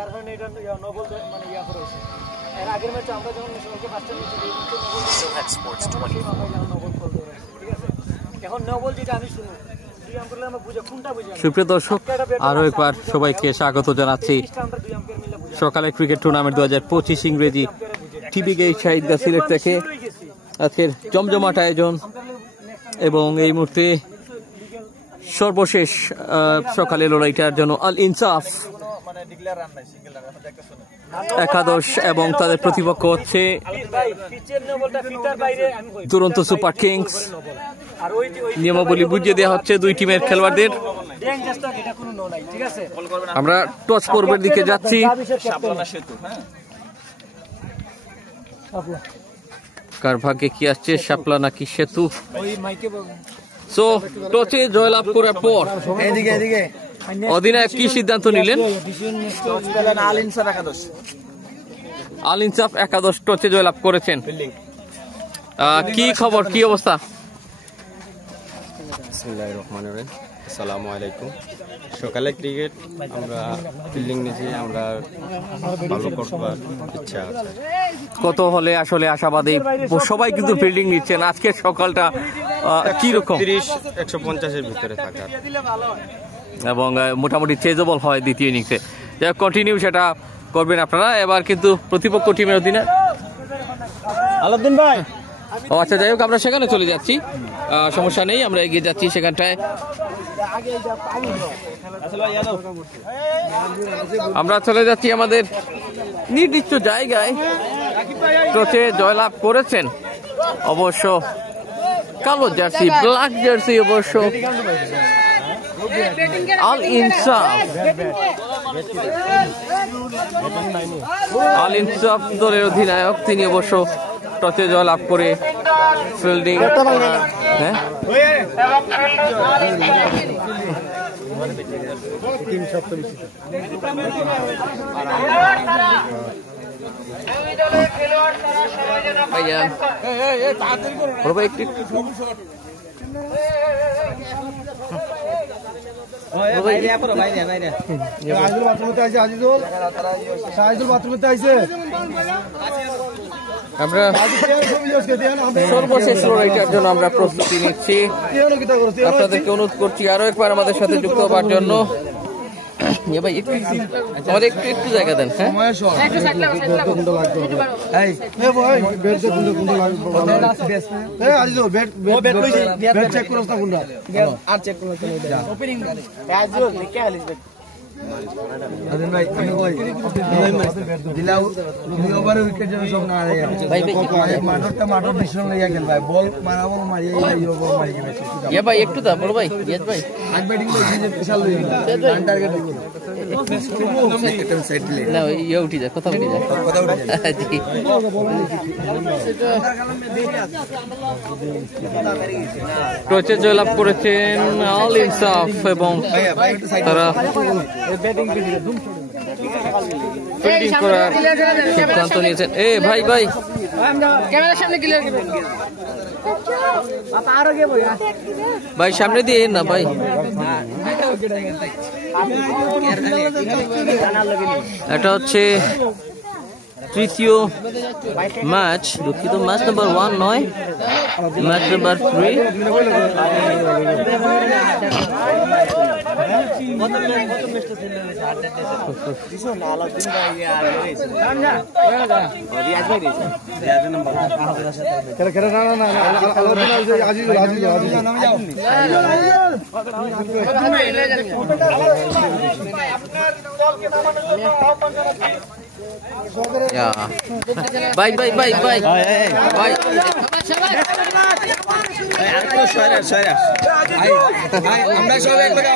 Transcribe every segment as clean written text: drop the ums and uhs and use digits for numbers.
যার কারণে এটা নো বল মানে ইয়া করা হয়েছে। এর আগের ম্যাচে আমরা যখন ন্যাশনালকে ফার্স্ট নিয়েছি এই ম্যাচে নো বল ফল দেওয়া হয়েছে, ঠিক আছে। এখন নো বল যেটা আমি শুনি সুপ্রিয় দর্শক, আরো একবার সবাইকে স্বাগত জানাচ্ছি সকালে ক্রিকেট টুর্নামেন্ট 2025 ইংরেজি টিভি গেট শাহিদগঞ্জ সিলেট থেকে আজকের জমজমাট আয়োজন এবং এই মুহূর্তে সর্বশেষ সকালে লড়াইটার জন্য আল ইনসাফ একাদশ এবং তাদের প্রতিপক্ষ হচ্ছে দুরন্ত সুপার কিংস। নিয়মাবলী বুঝিয়ে দেওয়া হচ্ছে দুই টিমের খেলোয়াড়দের। আমরা টস পর্বের দিকে যাচ্ছি। কার ভাগ্যে কি আসছে, শাপলা নাকি সেতু? সো টসে জয়লাভ করার পর অধিনায়ক কি সিদ্ধান্ত নিলেন? আল ইনসাফ একাদশ টসে জয়লাভ করেছেন। কি খবর, কি অবস্থা? বিসমিল্লাহির রহমানির রহিম। আসসালামু আলাইকুম। সকালে ক্রিকেট আমরা ফিল্ডিং নিয়েছি, আমরা ভালো করবার ইচ্ছা আছে। কত হলে আসলে আশাবাদী? সবাই কিন্তু ফিল্ডিং নিচ্ছেন। আজকের সকালটা কি রকম? 130-150 ভিতরে থাকার এবং মোটামুটি চেজেবল হয় দ্বিতীয় ইনিংসে। কন্টিনিউ সেটা করবেন আপনারা। এবার কিন্তু প্রতিপক্ষ টিমের অধীনে আলাউদ্দিন ভাই। ও আচ্ছা, যাই হোক, আমরা সেখানে চলে যাচ্ছি, সমস্যা নেই, আমরা এগিয়ে যাচ্ছি সেখানটায়। আমরা চলে যাচ্ছি আমাদের নির্দিষ্ট জায়গায়। টসে জয়লাভ করেছেন অবশ্য কালো জার্সি, ব্ল্যাক জার্সি অবশ্য আল ইনসাফ। আল ইনসাফ দলের অধিনায়ক, তিনি অবশ্য টসে জয়লাভ করে ফিল্ডিং আমরা সর্বশেষ লড়াইটার জন্য আমরা প্রস্তুতি নিচ্ছি। আপনাদেরকে অনুরোধ করছি আরো একবার আমাদের সাথে যুক্ত হবার জন্য। ভাই আমাদের একটু জায়গা দেন। ভাই একটু দা বড় ভাই, ভাই না ইয়ে উঠি যায়, কথা উঠি যায়। টসে জয়লাভ করেছেন আল ইনসাফ এবং তারা ফিল্ডিং করার সিদ্ধান্ত নিয়েছেন। ভাই ভাই ভাই সামনে দিয়ে না ভাই। এটা হচ্ছে তৃতীয় ম্যাচ, দুঃখিত, ম্যাচ নাম্বার 1 নয়, ম্যাচ নাম্বার 3। ভাই ভাই ভাই ভাই ভাই আমরা সব এক ভাই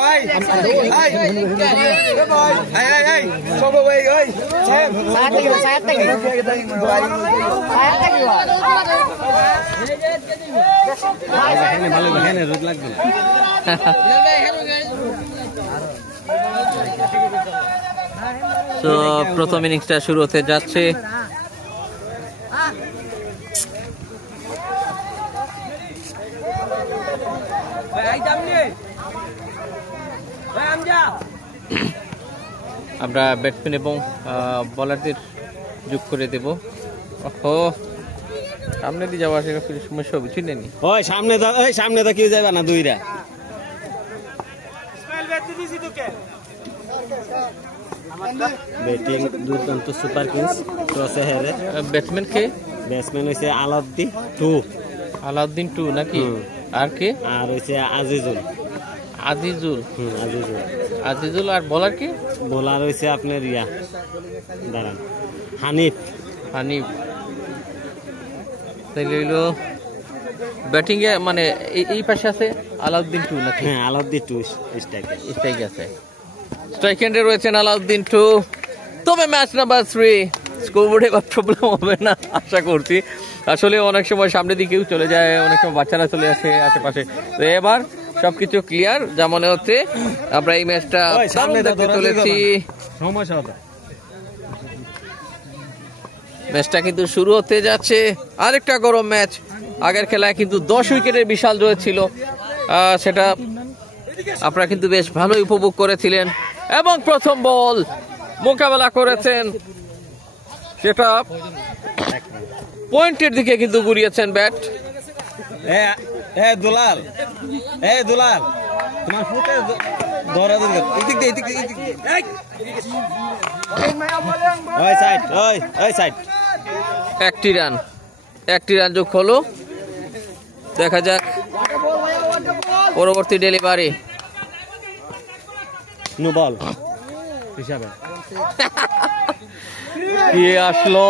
ভালো রোদ লাগবে। তো প্রথম ইনিংসটা শুরু হতে যাচ্ছে। আমরা ব্যাটসম্যান এবং বলারদের যোগ করে দেব। ওহো, সামনে দিয়ে যাওয়া আসলে সমস্যা হবে, ঠিক নেই। ওই সামনে দা কেউ যাবে না দুইরা। ব্যাটিং দুর্দান্ত সুপার কিংস টসে হেরে। ব্যাটসম্যান কে? ব্যাটসম্যান হইছে আলাউদ্দিন 2 আলাউদ্দিন 2 নাকি? আর কে? আর হইছে আজিজুল। আজিজুল আজিজুল আজিজুল। আর বলার কে? বোলার হইছে আপনার দাঁড়ান হানিফ। হানিফ। তাইলে হইলো ব্যাটিং এ মানে এই পাশে আছে আলাউদ্দিন 2 নাকি? হ্যাঁ, আলাউদ্দিন 2 স্ট্রাইক আছে। স্ট্রাইক এন্ডে রয়েছেন আলাউদ্দিন 2। তবে ম্যাচ নাম্বার 3 স্কোরবোর্ডে বা প্রবলেম হবে না আশা করছি। আসলে অনেক সময় সামনের দিকেও চলে যায়, অনেক সময় বাচ্চারা চলে আসে আশেপাশে। তো এবার সবকিছু ক্লিয়ার যা মনে হচ্ছে। আমরা এই ম্যাচটা সামনে দেখতে চলেছি। ম্যাচটা কিন্তু শুরু হতে যাচ্ছে। আরেকটা গরম ম্যাচ। আগের খেলায় কিন্তু 10 উইকেটের বিশাল জয় ছিল, সেটা আপনারা কিন্তু বেশ ভালোই উপভোগ করেছিলেন। এবং প্রথম বল মোকাবেলা করেছেন, সেটা পয়েন্টের দিকে কিন্তু ঘুরিয়েছেন ব্যাট। দুলাল তোমার ফুটে ধরা দিন। একটি রান যোগ হলো। দেখা যাক পরবর্তী ডেলিভারি। নো বল হিসাবে কি আসলো?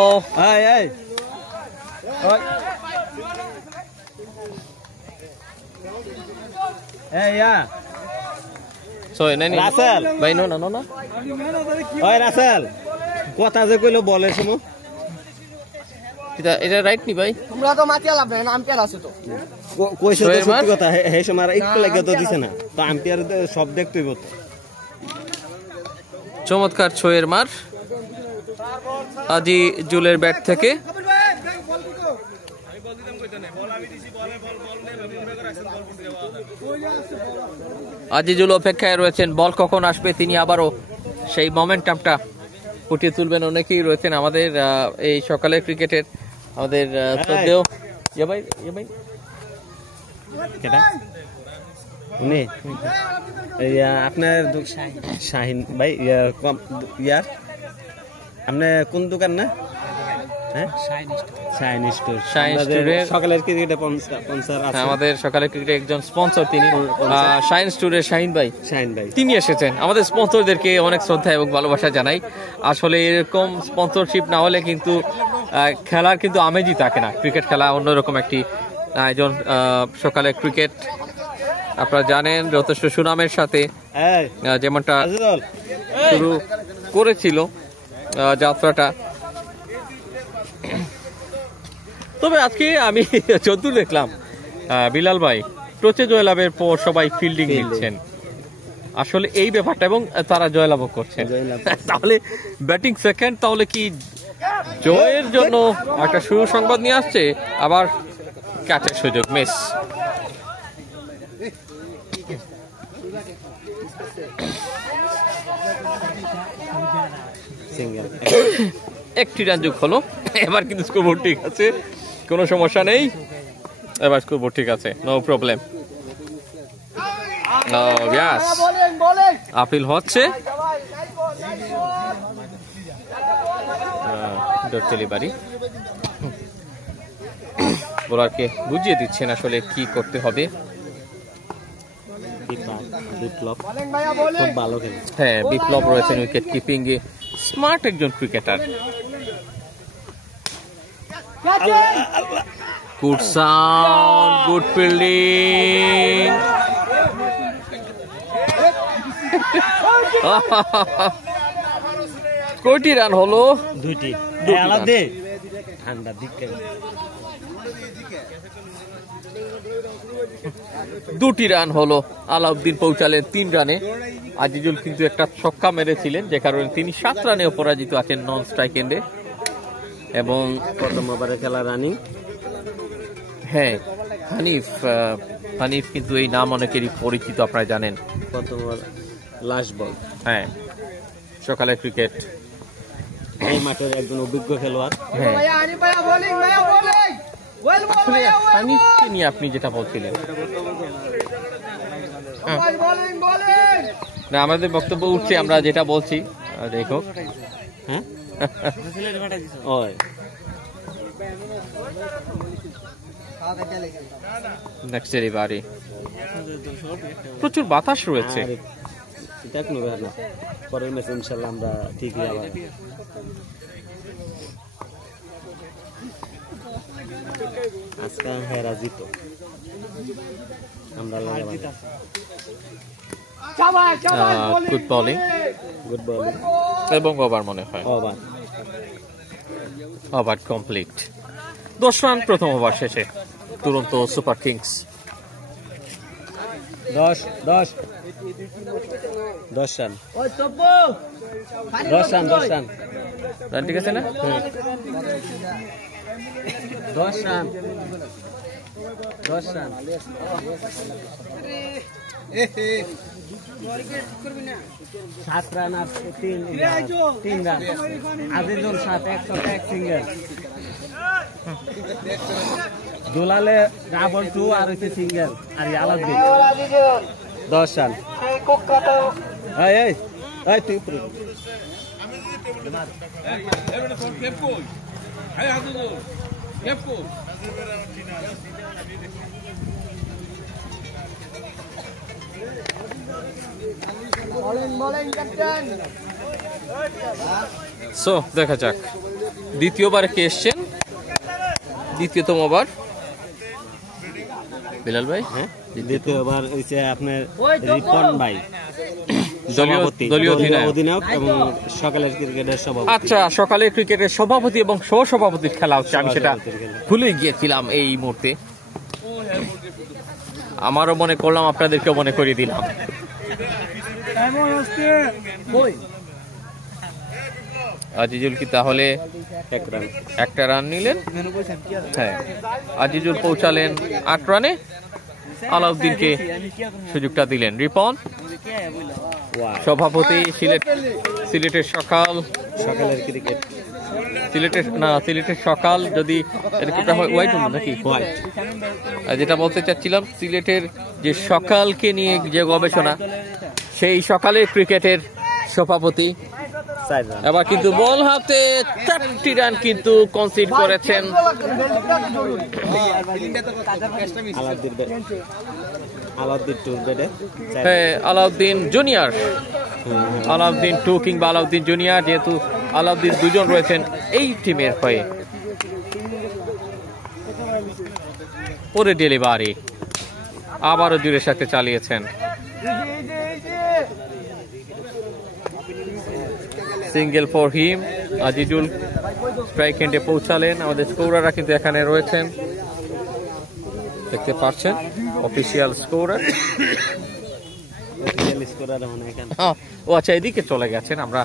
রাসেল ভাই নো না রাসেল কথা যে কইলো বলের সময় এটা রাইট নি ভাই? তোমরা তো মাতিয়া লাভ না, আম্পায়ার আছে তো। কইছে তো সত্যি কথা। হে সময় একটু লাগে তো দিছে না, তো আম্পায়ার সব দেখতে হইব তো। চমৎকার ছয়ের মার আজি জুলের ব্যাট থেকে। আজিজুল অপেক্ষায় রয়েছেন, বল কখন আসবে তিনি আবারও সেই মোমেন্টামটা ফুটিয়ে তুলবেন। অনেকেই রয়েছেন আমাদের এই সকালের ক্রিকেটের আমাদের শ্রদ্ধেয় আপনার শাহিন ভাই আপনি কোন দোকান না? সকালের ক্রিকেটে আমাদের সকালের ক্রিকেটে একজন স্পন্সর, তিনি শাহিন স্টোরের শাহিন ভাই তিনি এসেছেন। আমাদের স্পন্সরদেরকে অনেক শ্রদ্ধা এবং ভালোবাসা জানাই। আসলে এরকম স্পন্সরশিপ না হলে কিন্তু খেলার কিন্তু আমেজই থাকে না। ক্রিকেট খেলা অন্যরকম একটি আয়োজন। সকালের ক্রিকেট আপনারা জানেন যথেষ্ট সুনামের সাথে যেমনটা শুরু করেছিল যাত্রাটা। তবে আজকে আমি যতদূর দেখলাম বিলাল ভাই টচে জয়লাভের পর সবাই ফিল্ডিং নিচ্ছেন আসলে এই ব্যাপারটা, এবং তারা জয়লাভ করছেন। তাহলে ব্যাটিং সেকেন্ড, তাহলে কি জয়ের জন্য একটা সুসংবাদ নিয়ে আসছে? আবার ক্যাচের সুযোগ মিস। একটি রান যোগ হলো। এবার কিন্তু স্কোরবোর্ড ঠিক আছে, কোনো সমস্যা নেই। এবার স্কোরবোর্ড ঠিক আছে, নো প্রবলেম। আপিল হচ্ছে ডেলিভারি। বোলারকে বুঝিয়ে দিচ্ছেন আসলে কি করতে হবে। হ্যাঁ, বিপ্লব রয়েছেন উইকেট কিপিং এ, স্মার্ট একজন cricketer. Good sound, good fielding. কয়টি রান হলো? দুটি। দুটি রান হলো। আলাউদ্দিন পৌঁছালেন 3 রানে। আজিজুল কিন্তু একটা ছক্কা মেরেছিলেন, যে কারণে তিনি 7 রানে পরাজিত আছেন নন স্ট্রাইক এন্ডে। এবং প্রথম ওভারে খেলা রানিং। হ্যাঁ, হানিফ কিন্তু এই নাম অনেকেরই পরিচিত, আপনারা জানেন। প্রথম ওভার লাস্ট বল। হ্যাঁ, সকালে ক্রিকেট এই মাঠের একজন অভিজ্ঞ খেলোয়াড়। হ্যাঁ আসলে হানিফকে নিয়ে আপনি যেটা বলছিলেন, না আমাদের বক্তব্য উঠছে, আমরা যেটা বলছি দেখো। হ্যাঁ ওই নেক্সট ডেলিভারি, প্রচুর বাতাস রয়েছে। দেখ নেবে না, পরের ম্যাচে ইনশাল্লাহ আমরা ঠিকই আবার আজকে হেরা জিত আমরা গুড বোলিং গুড বলিং এবং ওভার মনে হয়, ওভার ওভার কমপ্লিট। 10 রান প্রথম ওভার শেষে তুরন্ত super kings 10 run 10 run run ঠিক আছে না? 10 রান 7 রান আর 3 রান আজিজুল 7 101 সিঙ্গেল দুলালে ডাবল 2 আর হচ্ছে সিঙ্গেল আর আলাউদ্দিন 10 রান এই তুই উপরে সো দেখা যাক দ্বিতীয়বার কে এসছেন, দ্বিতীয়তম ওভার বিলাল ভাই। হ্যাঁ দ্বিতীয়বার হইছে আপনার রিপন ভাই, দলীয় অধিনায়ক এবং সকালের ক্রিকেটের সভাপতি। আচ্ছা, সকালে ক্রিকেটের সভাপতি এবং সহসভাপতির খেলা হচ্ছে, আমি সেটা ভুলে গিয়েছিলাম এই মুহূর্তে। আমারও মনে করলাম, আপনাদেরকেও মনে করিয়ে দিলাম। আজিজুল কি তাহলে 1 রান একটা রান নিলেন? হ্যাঁ, আজিজুল পৌঁছালেন 8 রানে, আলাউদ্দিনকে সুযোগটা দিলেন রিপন। সভাপতি সিলেটের সকালের ক্রিকেট সিলেটের সকাল, যদি এরকমটা হয় হোয়াইট নাকি হোয়াইট। যেটা বলতে চাচ্ছিলাম, সিলেটের যে সকালকে নিয়ে যে গবেষণা, সেই সকালের ক্রিকেটের সভাপতি। 4 রান এবার কিন্তু বল হাতে 4টি রান কিন্তু কনসিড করেছেন। আলাউদ্দিন টুর ব্যাটে হ্যাঁ, আলাউদ্দিন জুনিয়র, আলাউদ্দিন 2 কিংবা আলাউদ্দিন জুনিয়র, যেহেতু আলাউদ্দিন দুজন রয়েছেন এই টিমের হয়ে। পরে ডেলিভারি আবারও জুরের সাথে চালিয়েছেন, single for him. Azizul strike এন্ডে পৌঁছালেন। আমাদের স্কোরাররা কিন্তু এখানে রয়েছেন, দেখতে পাচ্ছেন অফিসিয়াল স্কোরার। ও আচ্ছা, এদিকে চলে গেছেন, আমরা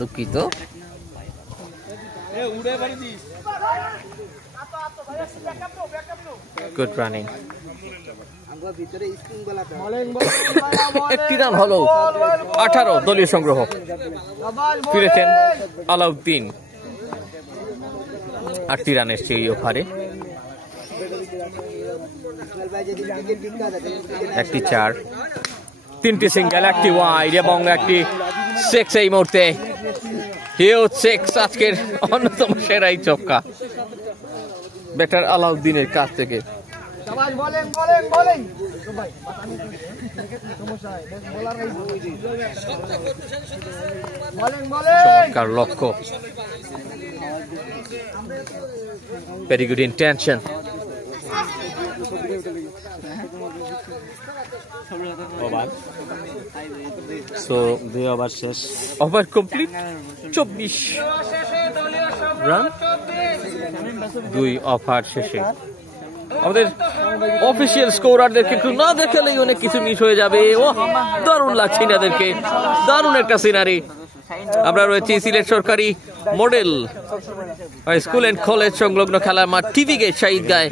দুঃখিত। গুড রানিং, একটি রান হলো। 18 দলীয় সংগ্রহ, ফিরেছেন আলাউদ্দিন। 8টি রান এসছে এই ওভারে, একটি 4, 3টি সিঙ্গেল, একটি ওয়াইড এবং একটি 6 এই মুহূর্তে। হিউজ 6, আজকের অন্যতম সেরাই ছক্কা ব্যাটার আলাউদ্দিনের কাছ থেকে। চমৎকার লক্ষ্য, very good intention. So 2 over শেষ, ওভার কমপ্লিট। 24 রান 2 ওভার শেষে। আমাদের অফিসিয়াল স্কোরারদেরকে একটু না দেখালেই অনেক কিছু মিস হয়ে যাবে। ও দারুণ লাগছে এনাদেরকে, দারুণ একটা সিনারি। আমরা রয়েছি সিলেট সরকারি মডেল স্কুল এন্ড কলেজ সংলগ্ন খেলার মাঠ টিভি গেট শহীদগাঁয়।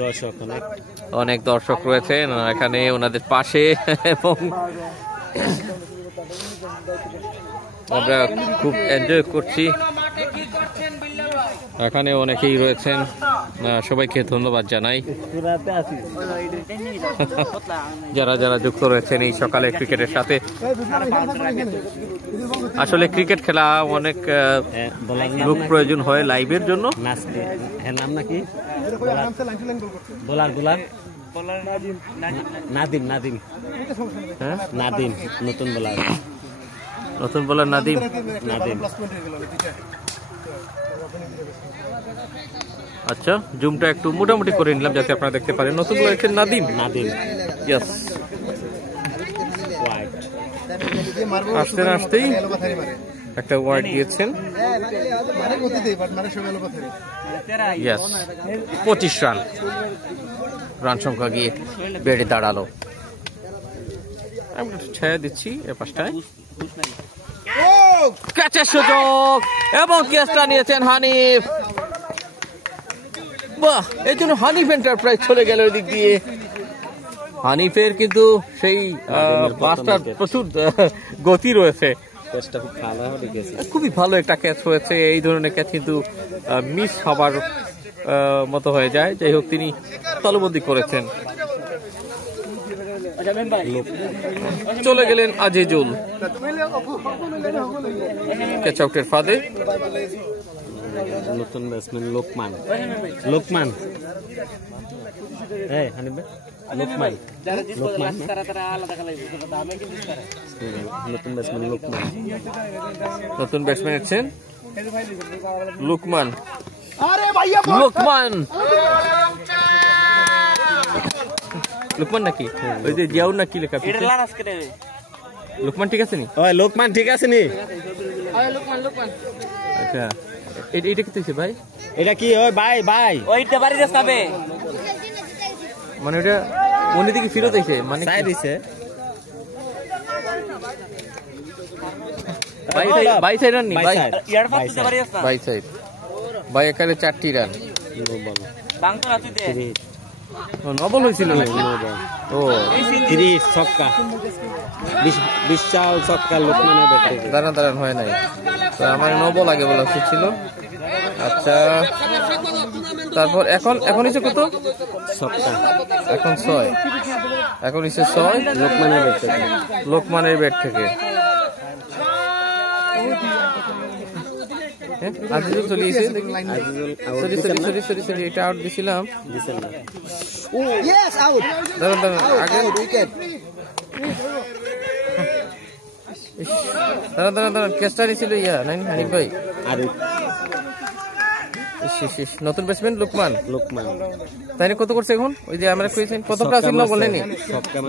অনেক দর্শক রয়েছেন এখানে ওনাদের পাশে, এবং আমরা খুব এনজয় করছি। এখানে অনেকেই রয়েছেন, সবাইকে ধন্যবাদ জানাই যারা যারা যুক্ত রয়েছেন এই সকালে ক্রিকেটের সাথে। আসলে ক্রিকেট খেলা অনেক লোক প্রয়োজন হয় লাইভের জন্য। নাম নাকি বোলার নাদিম হ্যাঁ, নাদিম নতুন বোলার নাদিম। আচ্ছা, জুমটা একটু মোটামুটি করে নিলাম যাতে আপনারা দেখতে পারেন। নতুন বোলার হচ্ছেন নাদিম। ইয়েস, আসতেই একটা ওয়ার্ড দিয়েছেন। ইয়েস, 25 রান, রান সংখ্যা গিয়ে বেড়ে দাঁড়ালো। আমি একটু ছায়া দিচ্ছি এ পাশটায়। ক্যাচের সুযোগ এবং ক্যাচটা নিয়েছেন হানিফ। বাহ, এই জন্য হানিফ এন্টারপ্রাইজ চলে গেল ওই দিক দিয়ে। হানিফের কিন্তু সেই পাঁচটার প্রচুর গতি রয়েছে। খুবই ভালো একটা ক্যাচ হয়েছে। এই ধরনের ক্যাচ কিন্তু মিস হবার মতো হয়ে যায়। যাই হোক, তিনি তালুবন্দি করেছেন। চলে গেলেন আজিজুল ক্যাচ আউটের ফাঁদে। নতুন ব্যাটসম্যান লোকমান নতুন ব্যাটসম্যান আছেন লুকমান নাকি? ওই যে জিয়াউর নাকি লেখা? লুকমান ঠিক আছে নি? লোকমান ঠিক আছে নি? আচ্ছা, এটা কি তুইছে ভাই? এটা কি? ওই ভাই ওইটা বাড়ি যাবে মানে ওটা উনি দিকে ফিরত আইছে, মানে চাই দিছে বাই সাইড রান নি? বাই সাইড ভাই এখানে 4টি রান। নবল হয়েছিল নাকি? ও 30 ছক্কা, বিশাল ছক্কা লোকমানের ব্যাটে। দাঁড়ান হয় নাই তো, আমার নবল আগে বলা উচিত ছিল। আচ্ছা, তারপর এখন হচ্ছে কত ছক্কা? এখন 6। এখন হচ্ছে 6 লোকমানের ব্যাট থেকে। আজিজুল চলে এসে সরি এটা আউট দিছিলাম। দাঁড়ান আগে দাঁড়ান ক্যাচটা নিয়েছিল হানিফ ভাই। নতুন ব্যাটসম্যান লোকমান তাই কত করছে এখন? ওই যে আমরা করেছেন কতটা আসিল? বলেনি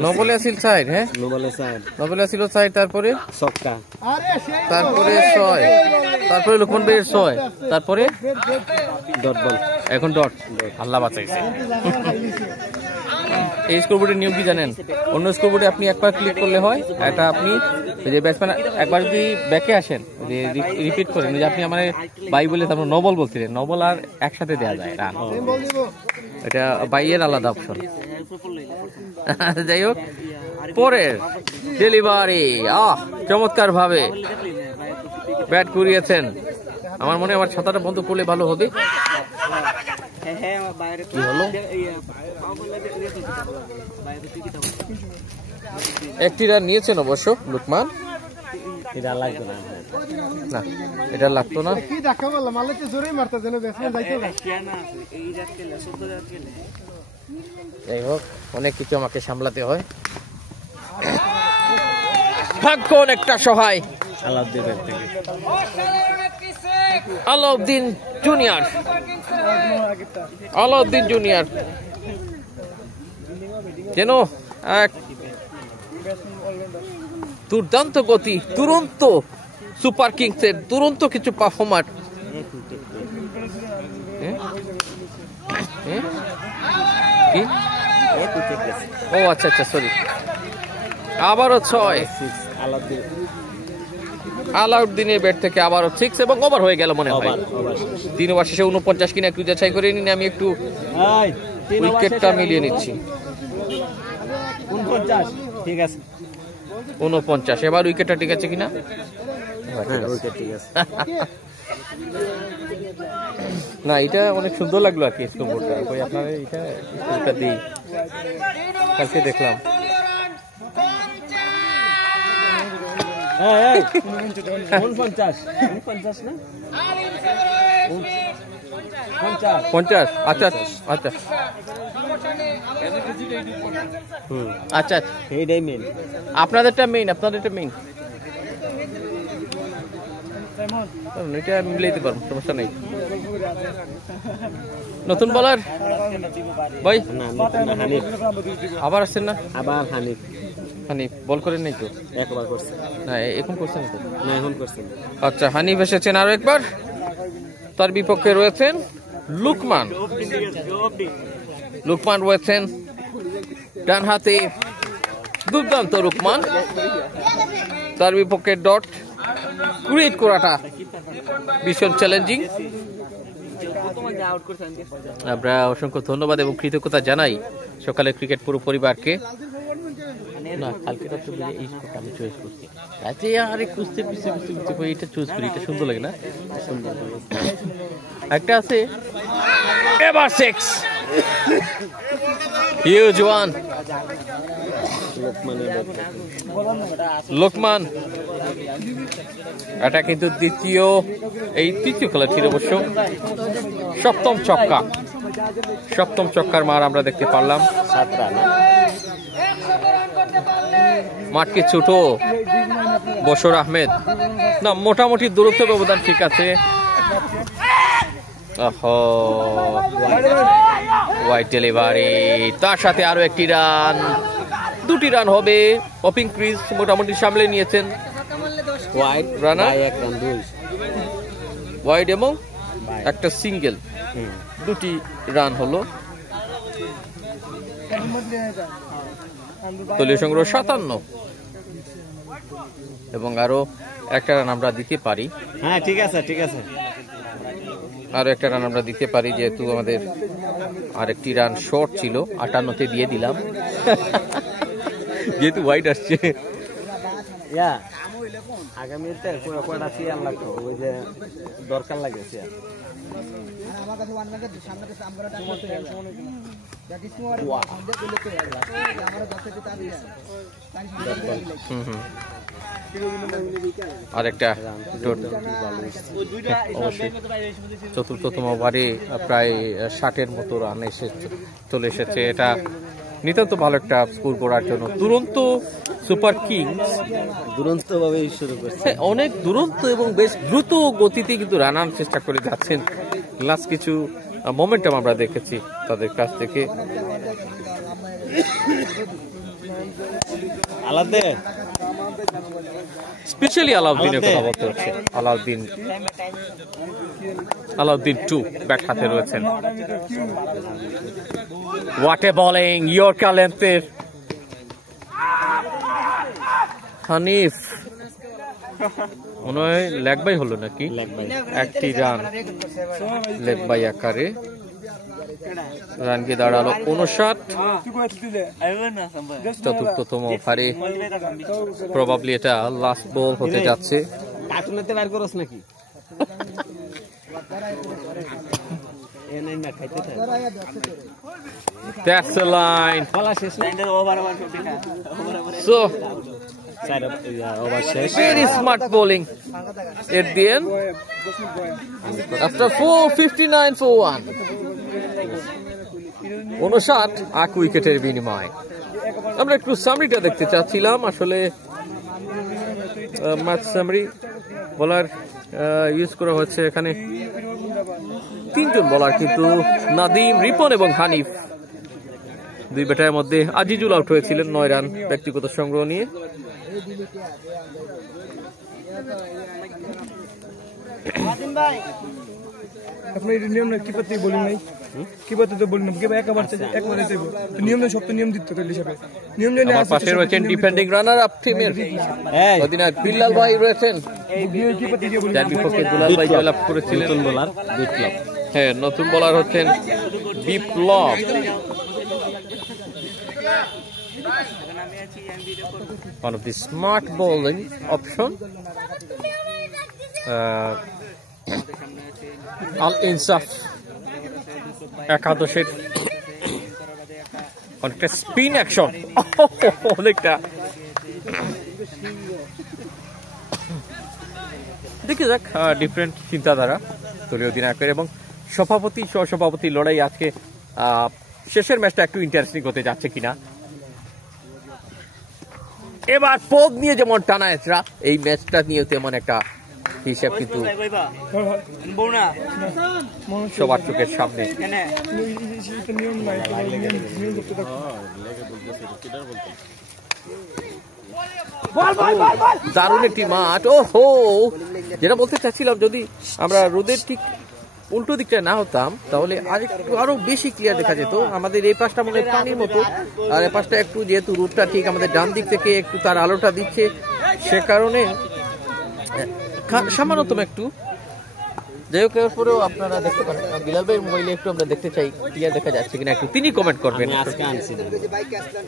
নবলে আসিল সাইড। হ্যাঁ, নবলে আসিল সাইড, তারপরে ছক্কা, তারপরে 6, তারপরে লোকমান ভাইয়ের 6, তারপরে ডট বল। এখন ডট। আল্লাহ বাঁচাইছে। এই স্কোরবোর্ডের নিয়ম কি জানেন? অন্য স্কোরবোর্ডে আপনি একবার ক্লিক করলে হয়, এটা আপনি যে ব্যাটসম্যান একবার যদি ব্যাকে আসেন, যে রিপিট করেন, যে আপনি আমার বাই বলে তারপর নবল বলছিলেন, নবল আর একসাথে দেওয়া যায় রান। এটা বাইয়ের আলাদা অপশন। যাই হোক, পরের ডেলিভারি চমৎকার ভাবে ব্যাট করিয়েছেন। আমার মনে হয় আমার ছাতাটা বন্ধ করলে ভালো হবে। কি হলো? একটি রান নিয়েছেন অবশ্য লুকমান। এটা লাগবে না, এটা লাগতো না। যাই হোক, অনেক কিছু আমাকে সামলাতে হয়। ভাগ্য অনেকটা সহায়। আলাউদ্দিন জুনিয়র যেন এক দুর্দান্ত গতি, দুরন্ত সুপার কিংসের দুরন্ত কিছু পারফর্মার। ও আচ্ছা সরি, আবারও 6 আলাউদ্দিনের ব্যাট থেকে, আবারও 6 এবং ওভার হয়ে গেল মনে হয়। 3 ওভার শেষে 49 কিনা একটু যাচাই করে নিন। আমি একটু উইকেটটা মিলিয়ে নিচ্ছি। 49 ঠিক আছে, 49 এবার উইকেটটা ঠিক আছে কিনা? ওকে ঠিক আছে। না এটা অনেক সুন্দর লাগলো আর কি স্কোরবোর্ডটা। ওই আপনার এটা স্কোরটা দিই, কালকে দেখলাম। এই 49 না 50। আচ্ছা আচ্ছা আচ্ছা, এইটাই মেন। আপনাদেরটা মেইন, এটা মিলে দিতে পারবো, সমস্যা নেই। নতুন বলার ভাই হানিফ আবার আসছেন না? আবার হানিফ হানিফ বল করেন নাই তো? একবার করছে না এখন করছেন তো? না এখন করছে। আচ্ছা, হানিফ এসেছেন আরো একবার। তার বিপক্ষে রয়েছেন লুকমান। লুকমান রয়েছেন ডান হাতে, দুর্দান্ত লুকমান। তার বিপক্ষে ডট ক্রিয়েট করাটা ভীষণ চ্যালেঞ্জিং। আমরা অসংখ্য ধন্যবাদ এবং কৃতজ্ঞতা জানাই সকালে ক্রিকেট পুরো পরিবারকে। না কালকে রাত্রে এই স্কোরটা আমি চয়েস করছি। আচ্ছা আরে খুঁজতে এটা চুজ করি, এটা সুন্দর লাগে না? সুন্দর একটা আছে এবার 6 হিউজ ওয়ান। লোকমান এটা কিন্তু তৃতীয় খেলা ছিল অবশ্য। সপ্তম চক্কার মার আমরা দেখতে পারলাম। 7 রান। মাঠকে ছোট বশর আহমেদ। না মোটামুটি দূরত্ব ব্যবধান ঠিক আছে। ওয়াইড ডেলিভারি, তার সাথে আরো একটি রান, 2টি রান হবে। ওপেনিং ক্রিজ মোটামুটি সামলে নিয়েছেন। ওয়াইড রানার 1 রান 2 ওয়াইড এবং একটা সিঙ্গেল, 2টি রান হলো। দলীয় সংগ্রহ 57 এবং আরো একটা রান আমরা দিতে পারি। হ্যাঁ ঠিক আছে ঠিক আছে। আরো একটা রান আমরা দিতে পারি, যেহেতু আমাদের আরেকটি রান শর্ট ছিল। 58-তে দিয়ে দিলাম যেহেতু ওয়াইড আসছে। ইয়া আগামীতে কয়টা সিয়ার লাগতো, ওই যে দরকার লাগে সিয়ার। আরেকটা অবশ্যই চতুর্থতম ওভারে প্রায় 60-এর মতো রান চলে এসেছে। এটা নিতান্ত ভালো একটা স্কোর করার জন্য। দুরন্ত সুপার কিংস দুরন্ত ভাবে শুরু করছে, অনেক দুরন্ত এবং বেশ দ্রুত গতিতে কিন্তু রান আনার চেষ্টা করে যাচ্ছেন। লাস্ট কিছু মোমেন্টাম আমরা দেখেছি তাদের কাছ থেকে। আলাদা স্পেশালি আলাউদ্দিনের কথা বলতে হচ্ছে। আলাউদ্দিন 2 ব্যাট হাতে রয়েছেন। হোয়াট এ বোলিং ইয়র্কার লেন্থের হানিফ। মনে হয় লেগ বাই হলো নাকি? একটি রান লেগ বাই আকারে। রান গিয়ে দাঁড়ালো 59। চতুর্থতম ওভারে প্রবাবলি এটা লাস্ট বল হতে যাচ্ছে। কার্টুনেতে বার করছ নাকি? That's the line. বলা শেষ না। So ওভার শেষ। very smart bowling at the end after 459 for 1. 59 8 উইকেটের বিনিময়। আমরা একটু সামরিটা দেখতে চাচ্ছিলাম। আসলে ম্যাচ সামরি বলার ইউজ করা হচ্ছে এখানে। 3 জন বলার কিন্তু নাদিম, রিপন এবং হানিফ। 2 ব্যাটারের মধ্যে আজিজুল আউট হয়েছিলেন 9 রান ব্যক্তিগত সংগ্রহ নিয়ে। আপনার নিয়ম না কিপার থেকে বোলিং নাই, কিপার তো বোলিং না, কিপার একবার চাইবো তো নিয়ম না, শক্ত নিয়ম দিতে হবে হিসাবে। নিয়ম জানি আমার পাশে রয়েছেন ডিফেন্ডিং রানার আপ টিমের অধিনায়ক বিল্লাল ভাই রয়েছেন। কিপার থেকে বোলিং যার বিপক্ষে দুলাল ভাই জয়লাভ করেছিলেন। নতুন বোলার বিপ্লব। হ্যাঁ, নতুন বোলার হচ্ছেন বিপ্লব। One of the smart bowling option. আল ইনসাফ একাদশের অনেকটা স্পিন অ্যাকশন, অনেকটা দেখে যাক ডিফারেন্ট চিন্তাধারা দলীয় অধিনায়কের এবং সভাপতি সহসভাপতি লড়াই আজকে শেষের ম্যাচটা একটু ইন্টারেস্টিং হতে যাচ্ছে কিনা। এবার পদ নিয়ে যেমন টানায়চরা, এই ম্যাচটা নিয়ে তেমন একটা হিসাব কিন্তু সবার চোখের সামনে। দারুণ একটি মাঠ। ও হো, যেটা বলতে চাচ্ছিলাম, যদি আমরা রোদের ঠিক উল্টো দিকটা না হতাম তাহলে আরো বেশি ক্লিয়ার দেখা যেত। আমাদের এই পাশটা মনে হয় পানির মতো, আর এই পাশটা একটু যেহেতু রোদটা ঠিক আমাদের ডান দিক থেকে একটু তার আলোটা দিচ্ছে, সে কারণে সামান্যতম একটু যাই হোক। এরপরেও আপনারা দেখতে পারেন বিলাল ভাইয়ের মোবাইলে একটু আমরা দেখতে চাই ক্লিয়ার দেখা যাচ্ছে কিনা, একটু তিনি কমেন্ট করবেন।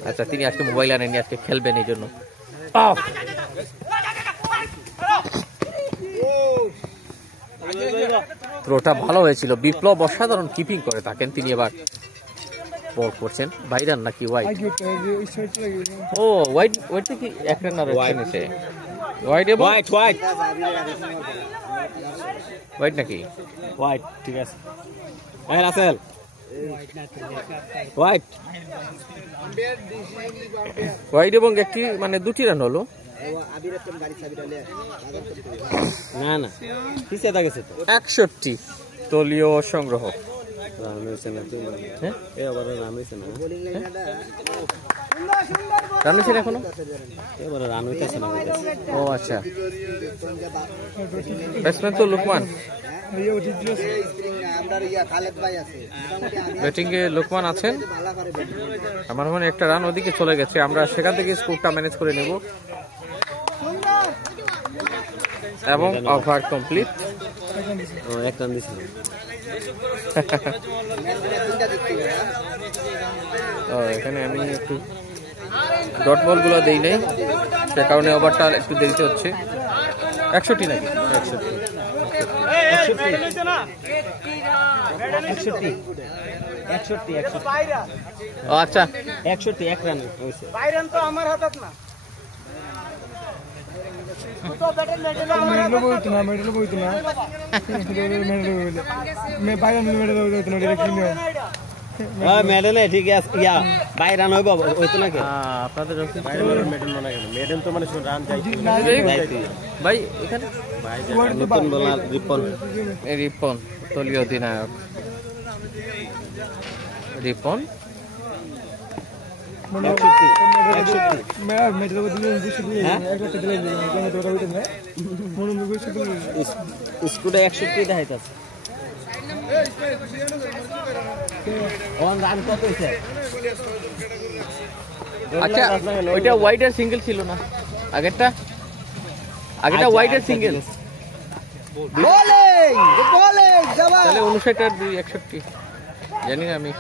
আচ্ছা, তিনি আজকে মোবাইল আনেননি, আজকে খেলবেন এই জন্য। থ্রোটা ভালো হয়েছিল, বিপ্লব অসাধারণ কিপিং করে থাকেন, তিনি এবার বল করছেন। বাইরান নাকি ওয়াইড? ও ওয়াইড, ওয়াইড থেকে এক রানার নিচে ওয়াইড এবং ওয়াইড নাকি হোয়াইট, ঠিক আছে। এই রাসেল হোয়াইট, ওয়াইড এবং একটি মানে দুটি রান হলো। না না পিছিয়ে থাকেছে তো। 61 দলীয় সংগ্রহ। রান হয়েছে না তুই? হ্যাঁ, এবার রান হয়েছে না, রান হয়েছে না এখনো? এবার রান হইতেছে না। ও আচ্ছা, ব্যাটসম্যান তো লোকমান, ব্যাটিং এ লোকমান আছেন। আমার মনে হয় একটা রান ওদিকে চলে গেছে, আমরা সেখান থেকে স্কোরটা ম্যানেজ করে নেব। এবং ওভার কমপ্লিট। এক রান দিয়েছিল। এখানে আমি একটু ডট বল গুলো দেই নাই, সে কারণে ওভারটা একটু দেরিতে হচ্ছে। 61 নাকি? 61 আচ্ছা, 61 এক রান হয়েছে। মেডেল ঠিক আছে, ইয়া বাই রান হইব হইতো নাকি আপনাদের? মেডেল তো মানে রান ভাই এখানে নতুন বোলার রিপন, রিপন দলীয় অধিনায়ক রিপন। স্কুলে 61 দেখাইতেছে। রান কত হয়েছে? আচ্ছা, ওইটা ওয়াইডের সিঙ্গেল ছিল না আগেরটা? আগেরটা ওয়াইডের সিঙ্গেল, তাহলে 59 আর 2 61 জানি না আমি।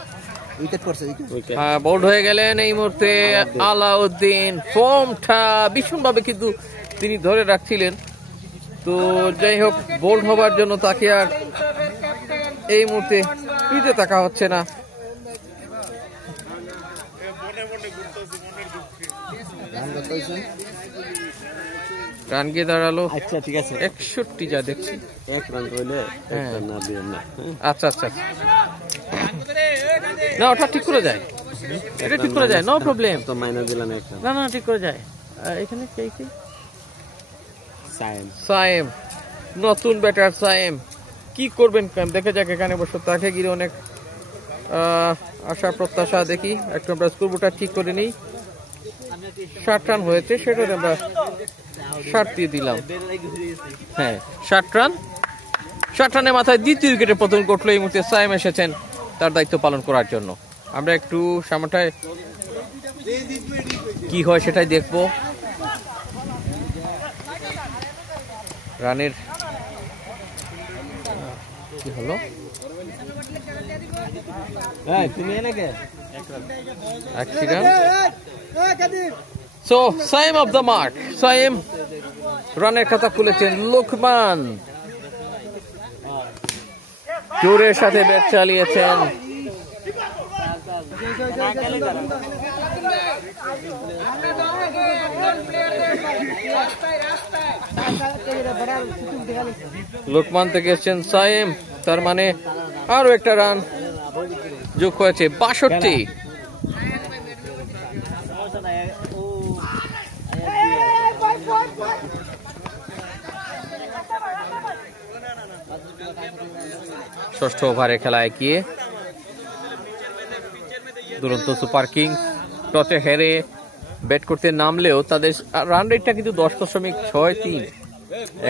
হ্যাঁ, বোল্ড হয়ে গেলেন এই মুহূর্তে আলাউদ্দিন। ফর্মটা ভীষণভাবে কিন্তু তিনি ধরে রাখছিলেন, তো যাই হোক বোল্ড হবার জন্য তাকে আর এই মুহূর্তে পিঠে তাকা হচ্ছে না। রান গিয়ে দাঁড়ালো। আচ্ছা ঠিক আছে, 61 যা দেখছি। এক রান হইলে না দিয়ে না। আচ্ছা আচ্ছা, না ওটা ঠিক করে যায়, এটা ঠিক করে যায়, নো প্রবলেম। তো মাইনাস দিলাম একটা। না না ঠিক করে যায়। এখানে কে কে? সায়েম, সায়েম নতুন ব্যাটার সায়েম। কি করবেন দেখে যাক, এখানে বসে তাকে গিয়ে অনেক আশা প্রত্যাশা। দেখি একটু আমরা স্কোরবোর্ডটা ঠিক করে নিই। 60 রান হয়েছে, সেটা আমরা 60 দিয়ে দিলাম। হ্যাঁ 60 রান, 60 রানের মাথায় দ্বিতীয় উইকেটে পতন ঘটলো। এই মুহূর্তে সায়েম এসেছেন তার দায়িত্ব পালন করার জন্য। আমরা একটু সামটায় কি হয় সেটাই দেখবো। রানের কি হলো? তুমি এনেকে accident. So Saim of the mark. Saim রানের খাতা খুলেছেন লোকমান, জোরের সাথে ব্যাট চালিয়েছেন। লোকমান থেকে এসছেন সাইম, তার মানে আরো একটা রান যোগ হয়েছে 62। ষষ্ঠ ওভারে খেলা এগিয়ে দুরন্ত সুপার কিংস টসে হেরে ব্যাট করতে নামলেও তাদের রান রেটটা কিন্তু 10.63।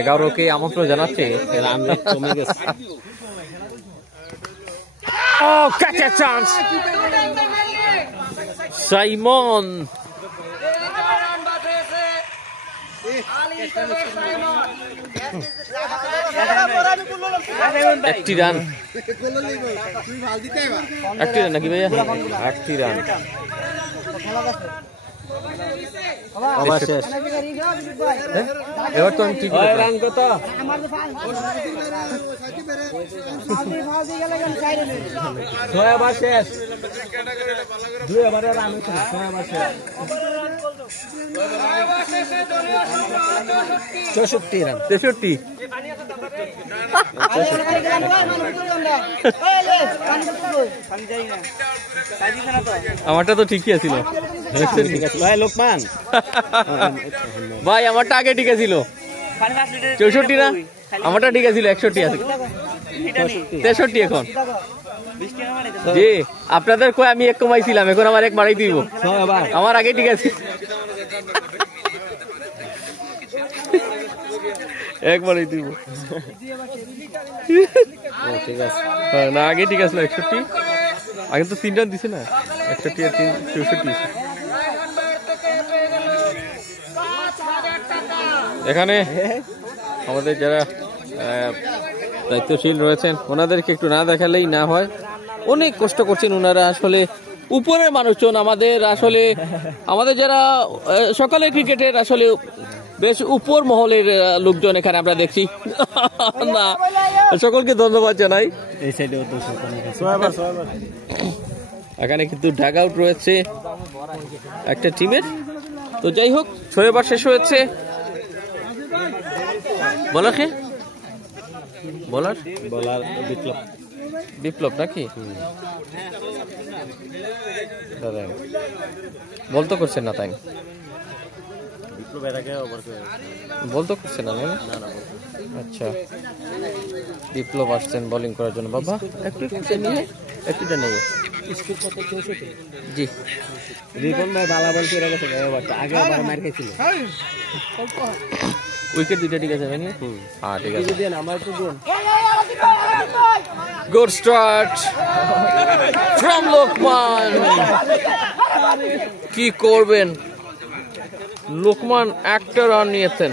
11কে আমন্ত্রণ জানাচ্ছে। রান রেট কমে গেছে। Oh, catch a chance! Simon! একটি রান নাকি ভাইয়া? একটি রান। এবার তো আমি ঠিক রান কত? 6 ওভার শেষ। 2 ওভারে রান হচ্ছে 6 ওভার শেষ। 64 রান। 63। আমারটা তো ঠিকই আছিল লোকমান ভাই, আমারটা আগে ঠিক আছিল 64 না, আমারটা ঠিক আছিল 61 আছে 63 এখন। জি, আপনাদের কই আমি এক কমাইছিলাম, এখন আমার এক মারাই দিব। আমার আগে ঠিক আছে, একবারই দিব। ঠিক আছে না, আগে ঠিক আছে 61। আগে তো 3 রান দিছে না, 61 আর 3 64। এখানে আমাদের যারা দায়িত্বশীল রয়েছেন ওনাদেরকে একটু না দেখালেই না হয়। অনেক কষ্ট করছেন ওনারা, আসলে উপরের মানুষজন। আমাদের যারা সকালে ক্রিকেটের আসলে বেশ উপর মহলের লোকজন এখানে আমরা দেখছি না, সকলকে ধন্যবাদ জানাই। এই সাইডে এখানে কিন্তু ডাগ আউট রয়েছে একটা টিমের। তো যাই হোক, 6 ওভার শেষ হয়েছে। বলার বিপ্লব নাকি বলতো করছেন না, তাই বলতো করছেন না? আচ্ছা, বিপ্লব আসছেন বোলিং করার জন্য। বাবা একটু নিয়ে জি, রিপন ভাই বালা বল করে গেছে, আগে আবার মার খেয়েছিল। উইকেট দুইটা ঠিক আছে ভাই? হ্যাঁ ঠিক আছে। আমার তো দিন গুড স্টার্ট ফ্রম লোকমান। কি করবেন, লোকমান একটা রান নিয়েছেন।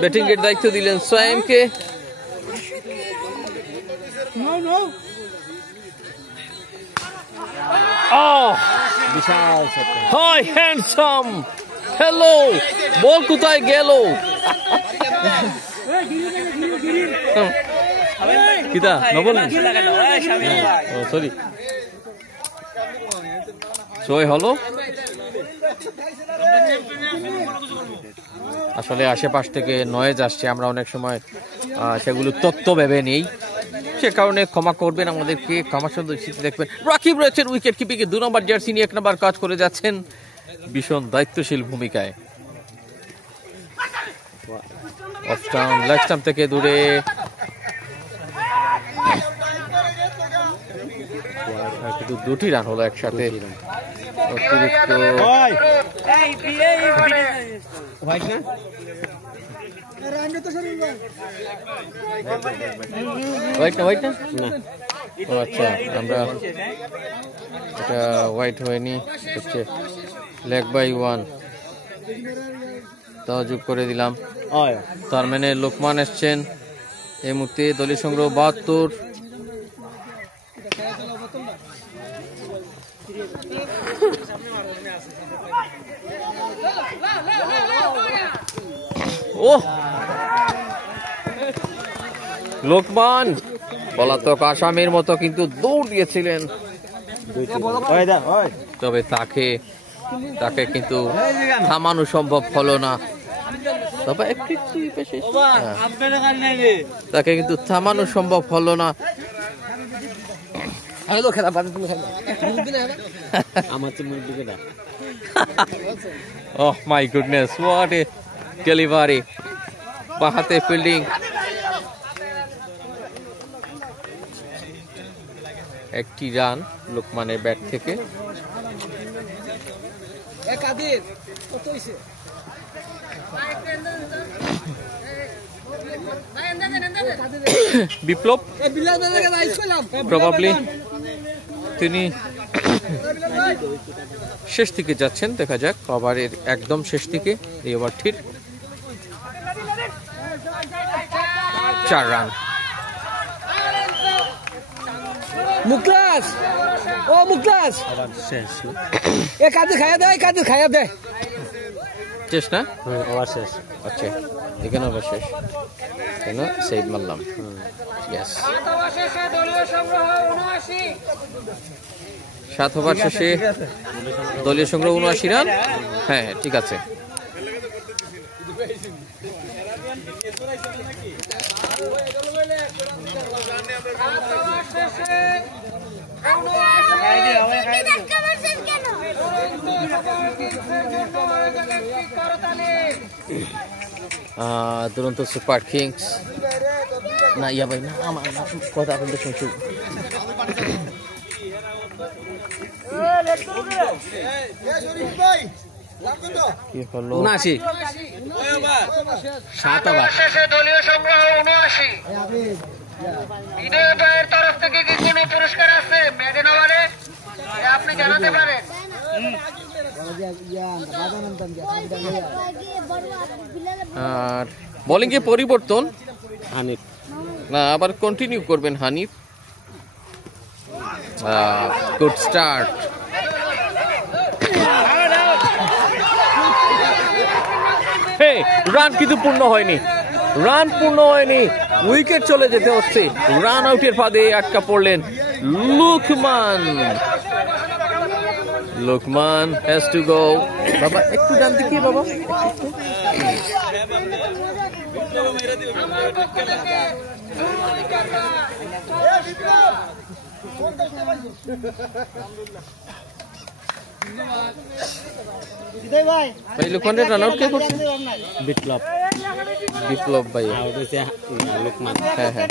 ব্যাটিং এর দায়িত্ব দিলেন সাইমকে। বিশাল হাই হ্যান্ডসাম, হ্যালো, বল কোথায় গেল? কিতা নবল, সরি, জয় হলো। আসলে আশেপাশ থেকে নয়েজ আসছে, আমরা অনেক সময় সেগুলো তত্ত্ব ভেবে নেই, সে কারণে ক্ষমা করবেন আমাদেরকে, ক্ষমা সুন্দর দেখবেন। রাকিব রয়েছেন উইকেট কিপিংয়ে, 2 নম্বর জার্সি নিয়ে 1 নম্বর কাজ করে যাচ্ছেন ভীষণ দায়িত্বশীল ভূমিকায়। অফ স্টাম্প, লেগ স্টাম্প থেকে দূরে, কিন্তু 2টি রান হলো একসাথে। অতিরিক্ত হোয়াইট না? ও আচ্ছা, আমরা এটা হোয়াইট হয়নি, হচ্ছে লেগ বাই 1 তাও যোগ করে দিলাম। তার মানে লোকমান এসছেন এই মুহূর্তে, দলীয় সংগ্রহ 72। ও লোকমান পলাতক আসামির মতো কিন্তু দৌড় দিয়েছিলেন, তবে তাকে কিন্তু থামানো সম্ভব হলো না। তবে তাকে কিন্তু থামানো সম্ভব হলো না। Oh my goodness, what a delivery! বাহাতে ফিল্ডিং, একটি রান লোকমানের ব্যাট থেকে। বিপ্লব প্রবাবলি তিনি শেষ দিকে যাচ্ছেন, দেখা যাক। ওভারের একদম শেষ দিকে এই ওভারটির 4 রান। মুকলাস, ও মুকলাস, এ কাজে খায়া দেয়। শেষ না? ওভার শেষ। আচ্ছা, এখানে ওভার শেষ। কেন সেভ মারলাম? ইয়েস, 7 ওভার শেষে দলীয় সংগ্রহ 79 রান। হ্যাঁ, ঠিক আছে। দুরন্ত সুপার কিংস না, ইয়া ভাই না, আমার কথা আপনাদের শুনছি। কি হলো? 79, 7 ওভার শেষে দলীয় সংগ্রহ 79। বিনয় ভাইয়ের তরফ থেকে কি কোনো পুরস্কার আছে মেডেন ওভারে? আপনি জানাতে পারেন। আর বোলিং এ পরিবর্তন, হানিফ না আবার কন্টিনিউ করবেন হানিফ। Good start. রান কিন্তু পূর্ণ হয়নি, উইকেট চলে যেতে হচ্ছে। রান আউটের ফাঁদে আটকা পড়লেন লোকমান হ্যাজ টু গো। বাবা একটু ডান দিকে বাবা। ভাই লোকমানের রান আউট কে করছে? বিপ্লব ভাই। লোকমান। হ্যাঁ হ্যাঁ,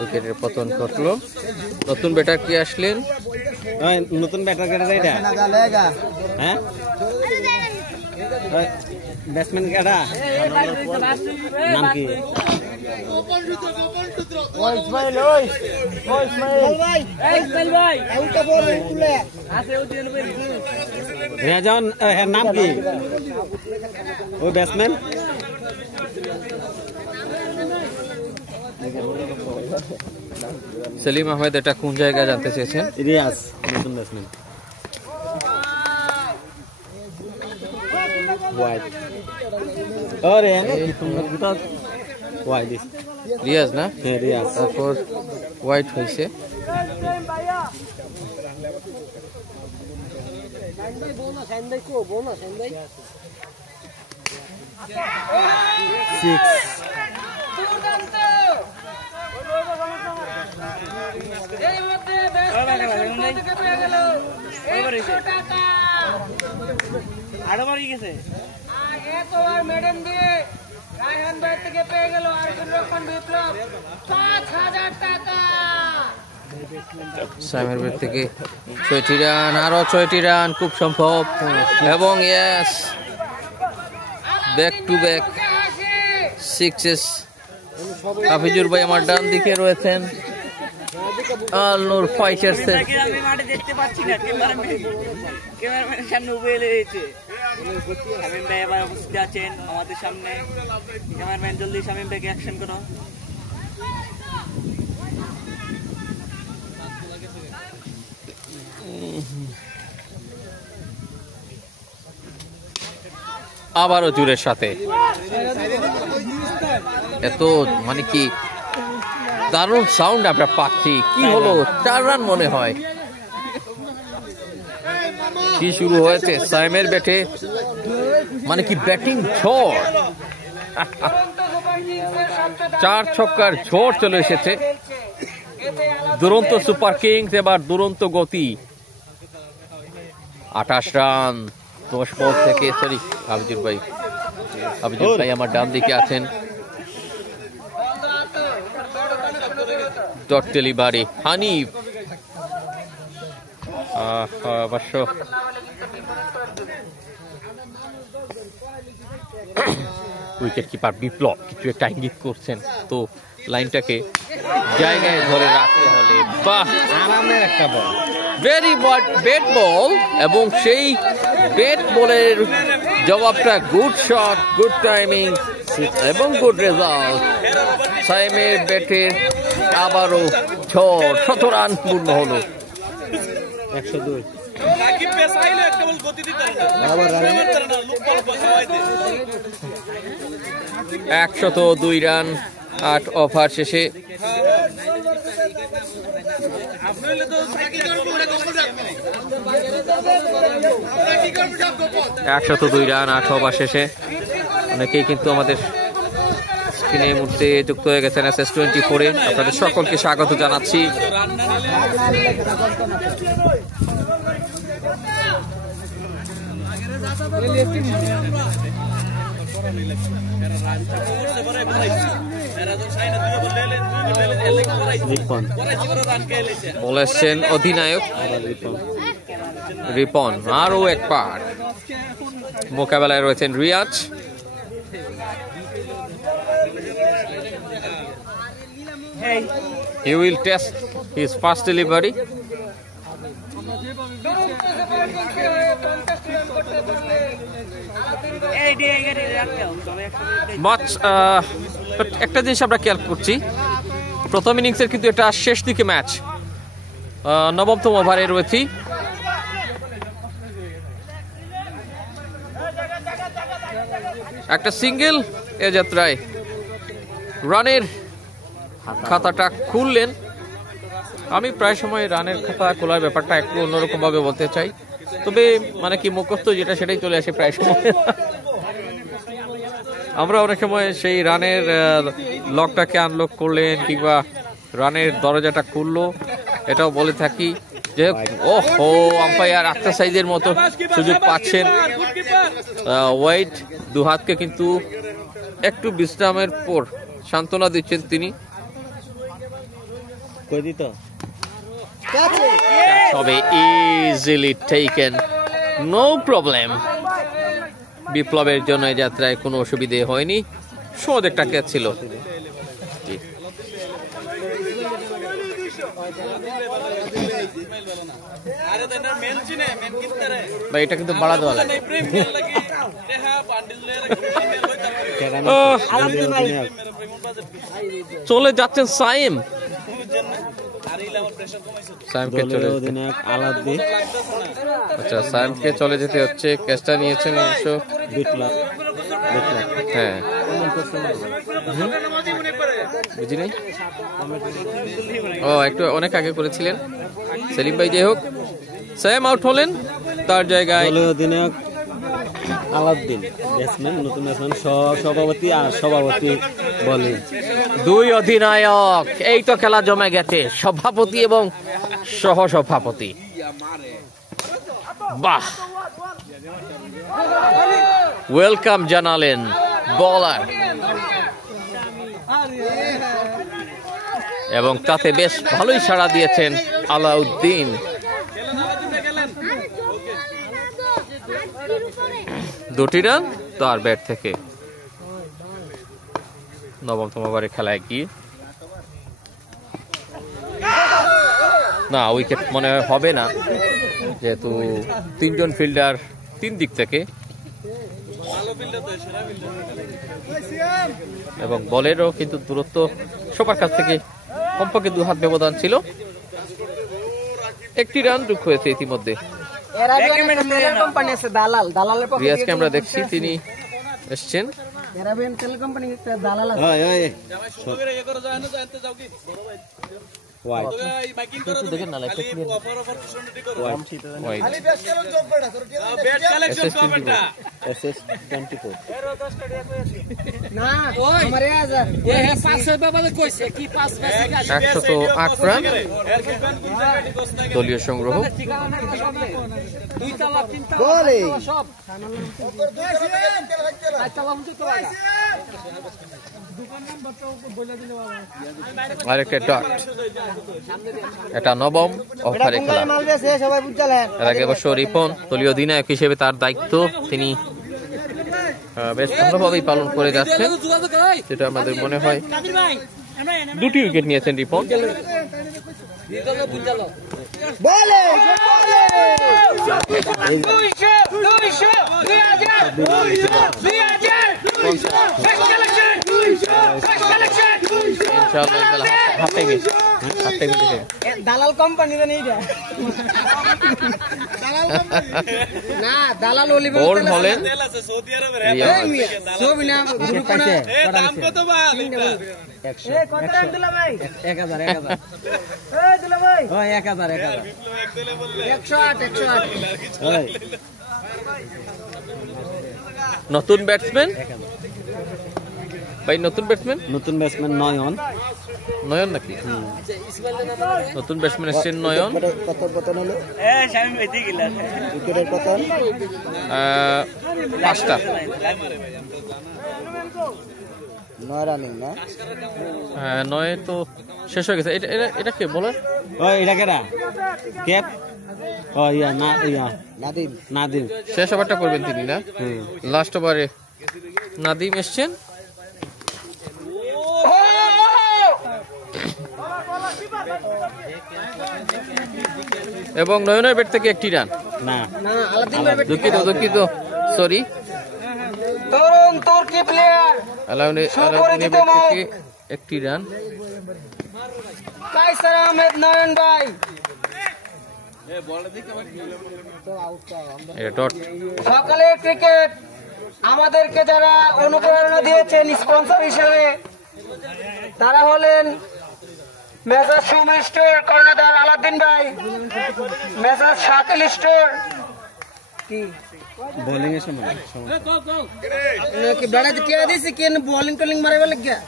উইকেটের পতন ঘটলো। নতুন ব্যাটার কি আসলেন? নতুন ব্যাটার কেটে হ্যাঁ, ব্যাটসম্যান কেটা নাম কি? রেজন, নাম কি ওই ব্যাটসম্যান? সেলিম আহমেদ এটা কোন জায়গায় জানতে চেয়েছেন? রিয়াজ, নতুন ব্যাটসম্যান। হোয়াইট, ওরে হোয়াইট রিয়াজ না? হ্যাঁ রিয়াজ। তারপর হোয়াইট হয়েছে। সাইমের ব্যাট থেকে 6টি রান, আরো 6টি রান খুব সম্ভব। এবং yes, back to back sixes. Hafizur ভাই আমার ডান দিকে রয়েছেন। আলনুর ফাইটার্স আমি মাঠে দেখতে পাচ্ছি না, ক্যামেরাম্যানের সামনে উঠে এসেছে। শামীম ভাই আবার উপস্থিত আছেন আমাদের সামনে। ক্যামেরাম্যান জলদি শামীম ভাইকে অ্যাকশন করো। আবারও জোরের সাথে। এত মানে কি দারুণ সাউন্ড আমরা পাচ্ছি। কি হলো, 4 রান মনে হয়। কি শুরু হয়েছে সাইমের ব্যাটে, মানে কি ব্যাটিং ঝড়, 4 ছক্কার ঝড় চলে এসেছে। দুরন্ত সুপার কিংস এবার দুরন্ত গতি। 28 রান 10 বল থেকে। সরি আবিজুর ভাই আমার ডান দিকে আছেন। ডট ডেলিভারি হানিফ, অবশ্য উইকেট কিপার বিপ্লব কিছু একটা ইঙ্গিত করছেন, তো লাইনটাকে জায়গায় ধরে রাখতে হলে। বাহ, আরামের একটা বল, ভেরি বেড বল, এবং সেই বেড বলের জবাবটা গুড শট, গুড টাইমিং এবং গুড রেজাল্ট। সাইমের ব্যাটের আবারও ঝড়, 100 রান পূর্ণ হলো। 102। 102 রান 8 ওভার শেষে। অনেকেই কিন্তু আমাদের স্ক্রিনের মধ্যে যুক্ত হয়ে গেছেন SS24-এ। আপনাদের সকলকে স্বাগত জানাচ্ছি। বলেছেন অধিনায়ক রিপন। আরও একবার মোকাবেলায় রয়েছেন Riaz. He will test his first delivery. একটা জিনিস আমরা খেয়াল করছি, প্রথম ইনিংসের কিন্তু এটা শেষ দিকে ম্যাচ, 9তম ওভারে রয়েছি। একটা সিঙ্গেল এ যাত্রায় রানের খাতাটা খুললেন। আমি প্রায় সময় রানের খাতা খোলার ব্যাপারটা একটু অন্যরকম ভাবে বলতে চাই, তবে মানে কি মুখস্থ যেটা সেটাই চলে আসে প্রায় সময়। আমরা অনেক সময় সেই রানের লকটাকে আনলক করলেন কিংবা রানের দরজাটা খুললো এটাও বলে থাকি। যে ওহো, আম্পায়ার আক্তার সাইজের মতো সুযোগ পাচ্ছেন। ওয়াইড দুহাতকে কিন্তু একটু বিশ্রামের পর সান্ত্বনা দিচ্ছেন তিনি। তবে ইজিলি টেকেন, নো প্রবলেম। বিপ্লবের জন্য এই যাত্রায় কোনো অসুবিধে হয়নি, সহজ একটা ক্যাচ ছিল। ভাই এটা কিন্তু বাড়া দেওয়া লাগে। চলে যাচ্ছেন সাইম, সাইমকে চলে আচ্ছা সাইমকে চলে যেতে হচ্ছে। ক্যাচটা নিয়েছেন অবশ্য হ্যাঁ, বুঝিনি ও একটু অনেক আগে করেছিলেন সেলিম ভাই। যাই হোক, সাইম আউট হলেন, তার জায়গায় অধিনায়ক আলাউদ্দিন, ব্যাটসম্যান, নতুন ব্যাটসম্যান, সভাপতি আর সভাপতি বলে 2 অধিনায়ক। এই তো খেলা জমে গেছে, সভাপতি এবং সহ সভাপতি। বাহ, ওয়েলকাম জানালেন বলার, এবং তাতে বেশ ভালোই সাড়া দিয়েছেন আলাউদ্দিন। দুটি রান তার ব্যাট থেকে 9তম ওভারে খেলায় গিয়ে। না, উইকেট মনে হবে না, যেহেতু 3 জন ফিল্ডার 3 দিক থেকে, এবং বলেরও কিন্তু দূরত্ব সবার কাছ থেকে কমপক্ষে 2 হাত ব্যবধান ছিল। 1টি রান যোগ হয়েছে ইতিমধ্যে। রিয়াজকে আমরা দেখছি তিনি এসছেন। ক্যারাবিয়ান তেল কোম্পানি একটা দালাল আছে। ওই ওই দেখেন না লাইটটা ক্লিয়ার। SS24 না আমারে আজার এ হে 500 বাবা কইছে কি 5 108 রান দলীয় সংগ্রহ। দুই তালা তিন তালা বলে সব চালা উঠে তো আয়া আরেকটা ডট, এটা নবম ওভারে খেলা। মাল বেছে সবাই বুঝালেন এর আগে অবশ্য রিপন দলীয় অধিনায়ক হিসেবে তার দায়িত্ব তিনি বেশ সুন্দরভাবেই পালন করে যাচ্ছেন, যেটা আমাদের মনে হয়। দুটি উইকেট নিয়েছেন রিপন। বলে ইনশাআল্লাহ খেলা হাফ টাইমে দালাল কোম্পানি তো নেই না দালাল ওলি বোল্ড হলেন সব না গ্রুপ পাইছে দাম কত ভাই 100 কত টাকা দিলা ভাই 1000 এই দিলা ভাই ও 1000 108 ওই নতুন ব্যাটসম্যান ভাই, নতুন ব্যাটসম্যান নতুন ব্যাটসম্যান নয়ন নয়ন নাকি? নতুন ব্যাটসম্যান এসছেন নয়ন। কত পতন হলো এ শামিম ভাই দি গিলা উইকেটের পতন 5টা। 9 রানিং না হ্যাঁ, 9 তো শেষ হয়ে গেছে। এটা কে বলার? ওই এটা কেডা ক্যাপ ও ইয়া না ইয়া নাদিম নাদিম শেষ ওভারটা করবেন তিনি না? লাস্ট ওভারে নাদিম এসছেন। এবং নয়নের ব্যাট থেকে একটি রান। না না আলাদিন ভাই দুঃখিত সরি, তরুণ তুর্কি প্লেয়ার আলাউনের ব্যাট থেকে একটি রান। কাইসার আহমেদ নয়ন ভাই এটা ডট। সকালের ক্রিকেট আমাদেরকে যারা অনুপ্রেরণা দিয়েছেন স্পন্সর হিসেবে তারা হলেন মেসার সুম স্টোর কর্ণধার আলাদিন ভাই, মেসার শাকিল স্টোর কি বোলিং এর সময় কি বেড়াতে টিয়া দিছি কি বোলিং কলিং মারে বলে গিয়া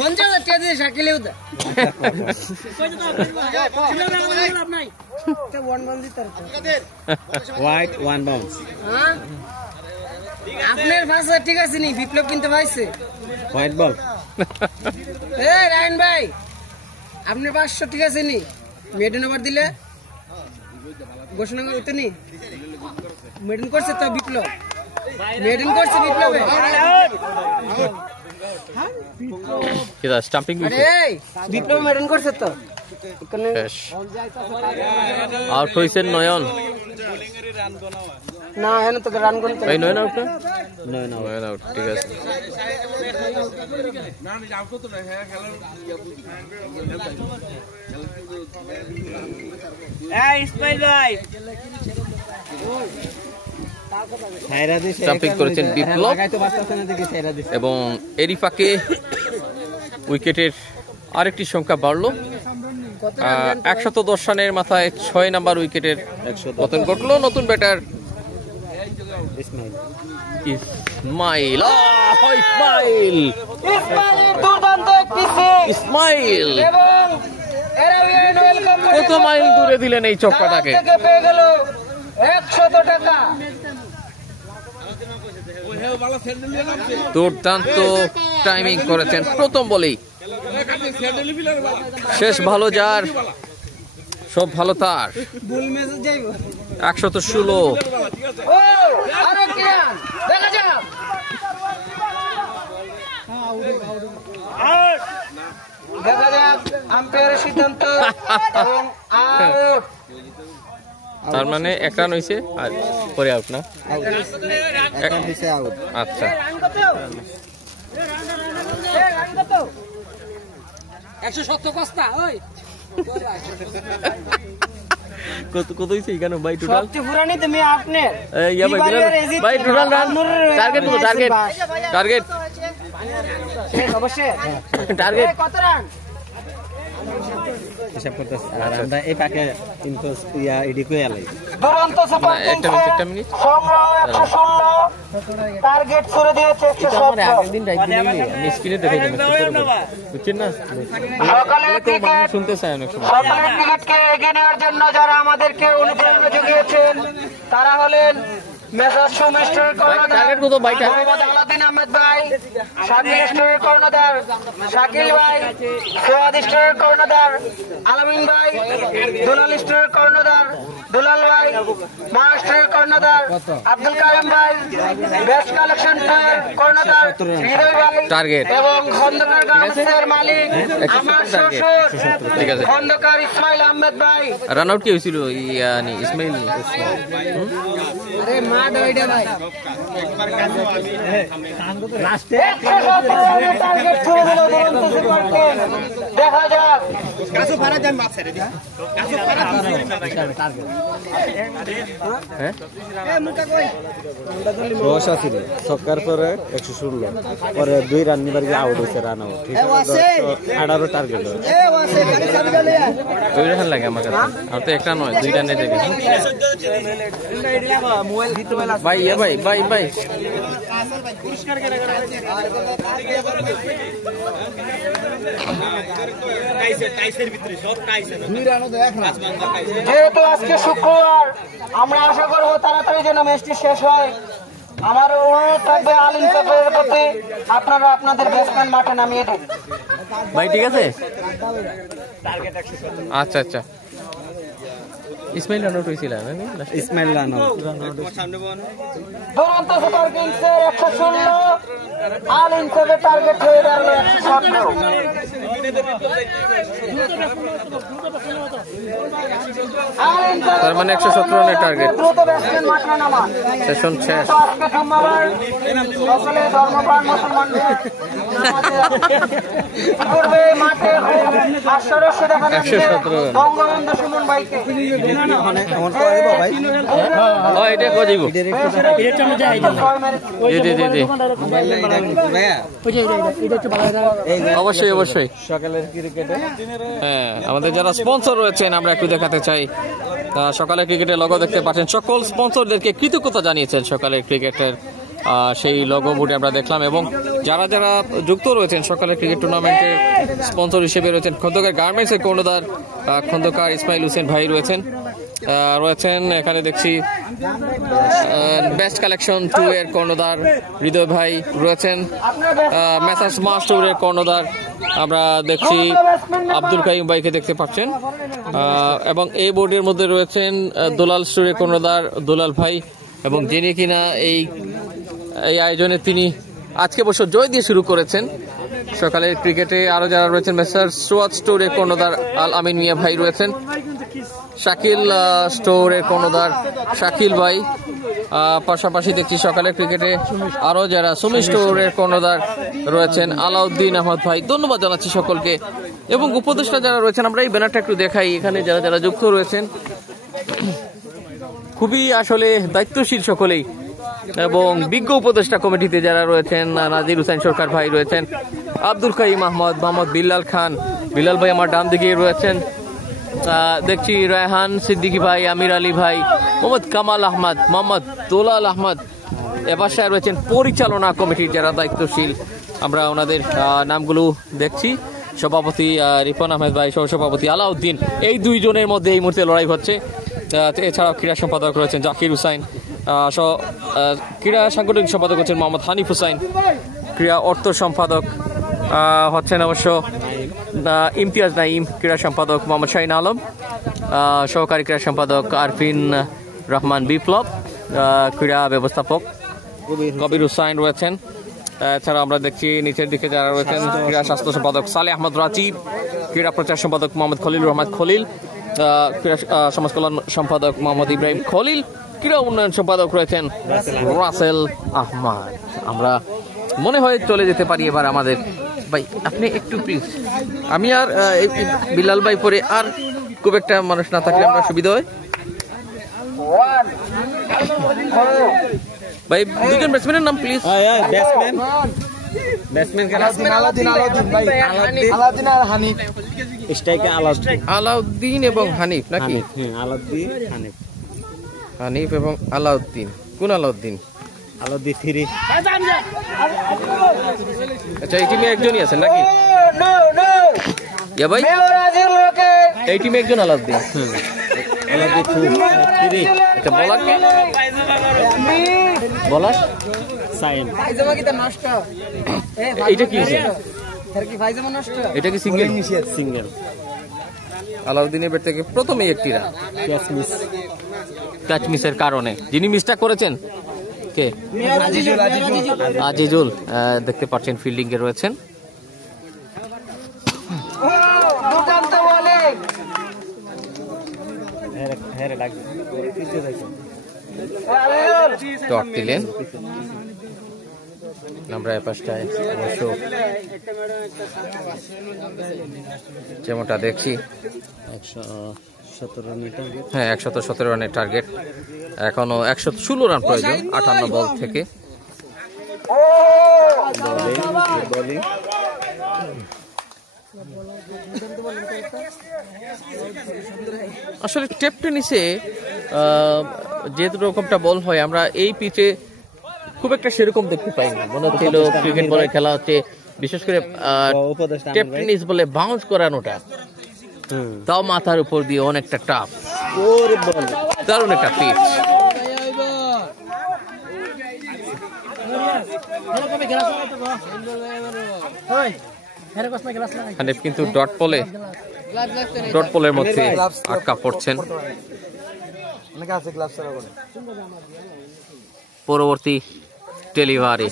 50 টিয়া দিছি শাকিল উদা হোয়াইট ওয়ান বাউন্স হ্যাঁ আপনার ভাষা ঠিক আছে নি বিপ্লব কিনতে পাইছে হোয়াইট বল এ রায়ন ভাই আপনার 500 ঠিক আছে নি মেডেন ওভার দিলে ঘোষণা করতে নি মেডেন করছে তো বিপ্লব মেডেন করছে বিপ্লবে কিদা স্টাম্পিং আরে এই বিপ্লব মেডেন করছে তো এখানে শেষ। আউট হয়েছেন নয়ন। না এখানে তো রান করতে ভাই নয়ন আউট না? নয় না নয়ন আউট, ঠিক আছে। এই ইসমাইল ভাই সাইরা দিছে স্টাম্পিং করেছেন বিপ্লব লাগাইতে পারতেছে না দেখি সাইরা দিছে এবং এরই ফাঁকে উইকেটের আরেকটি সংখ্যা বাড়লো। 110 রানের মাথায় 6 নাম্বার উইকেটের পতন ঘটলো নতুন ব্যাটার ইসমাইল ইসমাইল। ইসমাইল ইসমাইলের দুর্দান্ত একটি সিক্স ইসমাইল এবং এরাবিয়ান অয়েল কোম্পানি কত মাইল দূরে দিলেন এই চক্কাটাকে। থেকে পেয়ে গেল 100 টাকা। দুর্দান্ত টাইমিং করেছেন প্রথম বলেই। শেষ ভালো যার, সব ভালো তার। ভুল মেসেজ যাইব 116। ও আরো কি রান দেখা যাক দেখা যাক আম্পায়ারের সিদ্ধান্ত এবং আউট। তার মানে এক রান হয়েছে আর পরে আউট না? এখন দিছে আউট আচ্ছা, রান কত? রান কত? 170 কস্তা ওই কত হইছে এখানে ভাই টোটাল সবচেয়ে পুরানি তুমি আপনি ইয়া ভাই ভাই টোটাল রান টার্গেট কত টার্গেট অবশ্যই টার্গেট কত রান হিসাব করতেছে আর আমরা এই পাকে ইনকোস ইয়া এডি কই আলাই দুরন্ত সুপার একটা মিনিট সংগ্রহ 116 টার্গেট ছুড়ে দিয়েছে এটা আমরা আগের দিন রাইট দিন আমি স্ক্রিনে দেখাই দিলাম বুঝছেন না সকালের তো ক্রিকেট মানুষ শুনতে চায় অনেক সময় সকালের ক্রিকেটকে এগিয়ে নেওয়ার জন্য যারা আমাদেরকে অনুপ্রেরণা জুগিয়েছেন তারা হলেন মেজর সুমিস্টার কর্ণধার টার্গেট কত ভাই মোহাম্মদ আলাউদ্দিন আহমেদ ভাই, শাকিল স্টোরের কর্ণধার শাকিল ভাই, সোয়াদ স্টোরের কর্ণধার আলামিন ভাই, দুলাল স্টোরের কর্ণধার দুলাল ভাই, মহারাষ্ট্রের কর্ণধার আব্দুল কারিম ভাই, বেস্ট কালেকশন এর কর্ণধার হৃদয় ভাই টার্গেট এবং খন্দকার গার্মেন্টসের মালিক আমার শ্বশুর ঠিক আছে খন্দকার ইসমাইল আহমেদ ভাই। রান আউট কি হয়েছিল ইয়ানি ইসমাইল আরে মা ডয়ডা ভাই লাস্টে টার্গেট ছুড়ে দিল দুরন্ত সুপারকে। দেখা যাক কাছে ফারা যান মাছ ছেড়ে দিয়া কাছে ফারা টার্গেট হ্যাঁ মুকা কই 10 আছিল ছক্কার পরে 116 পরে 2 রান নিবার গিয়ে আউট হইছে রান আউট ঠিক আছে 18 টার্গেট এ ওয়াসে গাড়ি চাবি গেলে দুই রান লাগে আমার কাছে আর তো একটা নয় দুই রানে থেকে ভাই ইয়ে ভাই ভাই ভাই যেহেতু আজকে শুক্রবার আমরা আশা করবো তাড়াতাড়ি যেন ম্যাচটি শেষ হয়। আমার অনুরোধ থাকবে আলিম চক্রের প্রতি আপনারা আপনাদের ব্যাটসম্যান মাঠে নামিয়ে দিন। ভাই ঠিক আছে আচ্ছা আচ্ছা ইসমাইল রান আউট হয়েছিল ইসমাইল রান আউট দুরন্ত সুপার কিংসের 116 আলিম চক্রের টার্গেট হয়ে দাঁড়ালো 117। তার মানে 117 রানের টার্গেট দ্রুত ব্যাটসম্যান মাঠে নামান। সেশন শেষ আজকে সোমবার সকলে ধর্মপ্রাণ মুসলমানদের পূর্বে মাঠে হাস্যরস্য দেখা যাচ্ছে 117 বঙ্গবন্ধু সুমন ভাইকে। ও এটা কো দিব জি জি জি জি অবশ্যই অবশ্যই সকালের ক্রিকেটে হ্যাঁ আমাদের যারা স্পন্সর রয়েছেন আমরা একটু দেখাতে চাই সকালে ক্রিকেটের লোগো দেখতে পাচ্ছেন সকল স্পন্সরদেরকে কৃতজ্ঞতা জানিয়েছেন সকালের ক্রিকেটের সেই লোগো বোর্ডে আমরা দেখলাম এবং যারা যারা যুক্ত রয়েছেন সকালের ক্রিকেট টুর্নামেন্টের স্পন্সর হিসেবে রয়েছেন খন্দকার গার্মেন্টসের কর্ণধার খন্দকার ইসমাইল হোসেন ভাই রয়েছেন এখানে দেখছি বেস্ট কালেকশন 2 এর কর্ণধার হৃদয় ভাই রয়েছেন মেসার্স মাস্টারের কর্ণধার আমরা দেখছি আব্দুল কাইম ভাইকে দেখতে পাচ্ছেন এবং এই বোর্ডের মধ্যে রয়েছেন দুলাল স্টোরের কর্ণধার দুলাল ভাই এবং যিনি কিনা এই আয়োজনে তিনি আজকে বছর জয় দিয়ে শুরু করেছেন সকালের ক্রিকেটে আরো যারা রয়েছেন মেসার্স সোয়াদ স্টোরের কর্ণধার আল আমিন মিয়া ভাই রয়েছেন শাকিল স্টোরের কর্ণধার শাকিল ভাই পাশাপাশি দেখছি সকালের ক্রিকেটে আরো যারা সুমি স্টোরের কর্ণধার রয়েছেন আলাউদ্দিন আহমদ ভাই ধন্যবাদ জানাচ্ছি সকলকে এবং উপদেষ্টা যারা রয়েছেন আমরা এই ব্যানারটা একটু দেখাই এখানে যারা যারা যুক্ত রয়েছেন খুবই আসলে দায়িত্বশীল সকলেই এবং বিজ্ঞ উপদেষ্টা কমিটিতে যারা রয়েছেন নাজির হুসাইন সরকার ভাই রয়েছেন আব্দুল কাইম আহমদ মোহাম্মদ বিল্লাল খান বিল্লাল ভাই আমার ডান দিকে রয়েছেন দেখছি রায়হান সিদ্দিকী ভাই আমির আলী ভাই মোহাম্মদ কামাল আহমদ মোহাম্মদ দোলাল আহমদ এবার রয়েছেন পরিচালনা কমিটির যারা দায়িত্বশীল আমরা ওনাদের নামগুলো দেখছি সভাপতি রিপন আহমেদ ভাই সহসভাপতি আলাউদ্দিন এই দুইজনের মধ্যে এই মুহূর্তে লড়াই হচ্ছে এছাড়াও ক্রীড়া সম্পাদক রয়েছেন জাকির হুসাইন ক্রীড়া সাংগঠনিক সম্পাদক হচ্ছেন মোহাম্মদ হানিফ হুসাইন ক্রীড়া অর্থ সম্পাদক হচ্ছেন অবশ্য ইমতিয়াজ নাইম ক্রীড়া সম্পাদক মোহাম্মদ শাহিন আলম সহকারী ক্রীড়া সম্পাদক আরফিন রহমান বিপ্লব ক্রীড়া ব্যবস্থাপক কবির হুসাইন রয়েছেন এছাড়া আমরা দেখছি নিচের দিকে যারা রয়েছেন ক্রীড়া স্বাস্থ্য সম্পাদক সালেহ আহমদ রাজীব ক্রীড়া প্রচার সম্পাদক মোহাম্মদ খলিল রহমান খলিল ক্রীড়া সমাজ কল্যাণ সম্পাদক মোহাম্মদ ইব্রাহিম খলিল ক্রীড়া উন্নয়ন সম্পাদক রয়েছেন রাসেল আহমদ আমরা মনে হয় চলে যেতে পারি এবার আমাদের ভাই আপনি একটু প্লিজ আমি আর বিলাল ভাই পরে আর খুব একটা মানুষ না থাকলে আমরা সুবিধা হয় ভাই দুজন ব্যাটসম্যানের নাম প্লিজ। ব্যাটসম্যান ব্যাটসম্যান আলাউদ্দিন আর হানিফ, স্ট্রাইকার আলাউদ্দিন এবং হানিফ নাকি? আলাউদ্দিন হানিফ, হানিফ এবং আলাউদ্দিন। কোন আলাউদ্দিন? আলাউদ্দিন 3। আচ্ছা এই টিমে একজনই আছেন নাকি? ইয়া ভাই এই টিমে একজন আলাউদ্দিন। আলাউদ্দিন 3। আচ্ছা বলার কে? বলার সাইন। এইটা কি হয়েছে? এটা কি সিঙ্গেল? সিঙ্গেল। আলাউদ্দিনের ব্যাট থেকে প্রথমেই একটি রান। ক্যাচ মিসের কারণে যিনি মিসটা করেছেন কে? আজিজুল। দেখতে পাচ্ছেন ফিল্ডিং এ রয়েছেন। ডট দিলেন। আমরা পাঁচটায় অবশ্য যেমনটা দেখছি 117 রানের টার্গেট। হ্যাঁ 117 রানের টার্গেট, এখনো 116 রান প্রয়োজন 58 বল থেকে। বোলিং আসলে টেপ টেনিসে যেহেতু রকমটা বল হয় আমরা এই পিচে খুব একটা সেরকম দেখতে পাই না। মনে হচ্ছে ক্রিকেট বলের খেলা হচ্ছে, বিশেষ করে টেপ টেনিস বলে বাউন্স করানোটা তাও মাথার উপর দিয়ে অনেকটা টাফ। দারুণ একটা পিচ। হানিফ কিন্তু ডট পলের মধ্যে আটকা পড়ছেন। পরবর্তী ডেলিভারি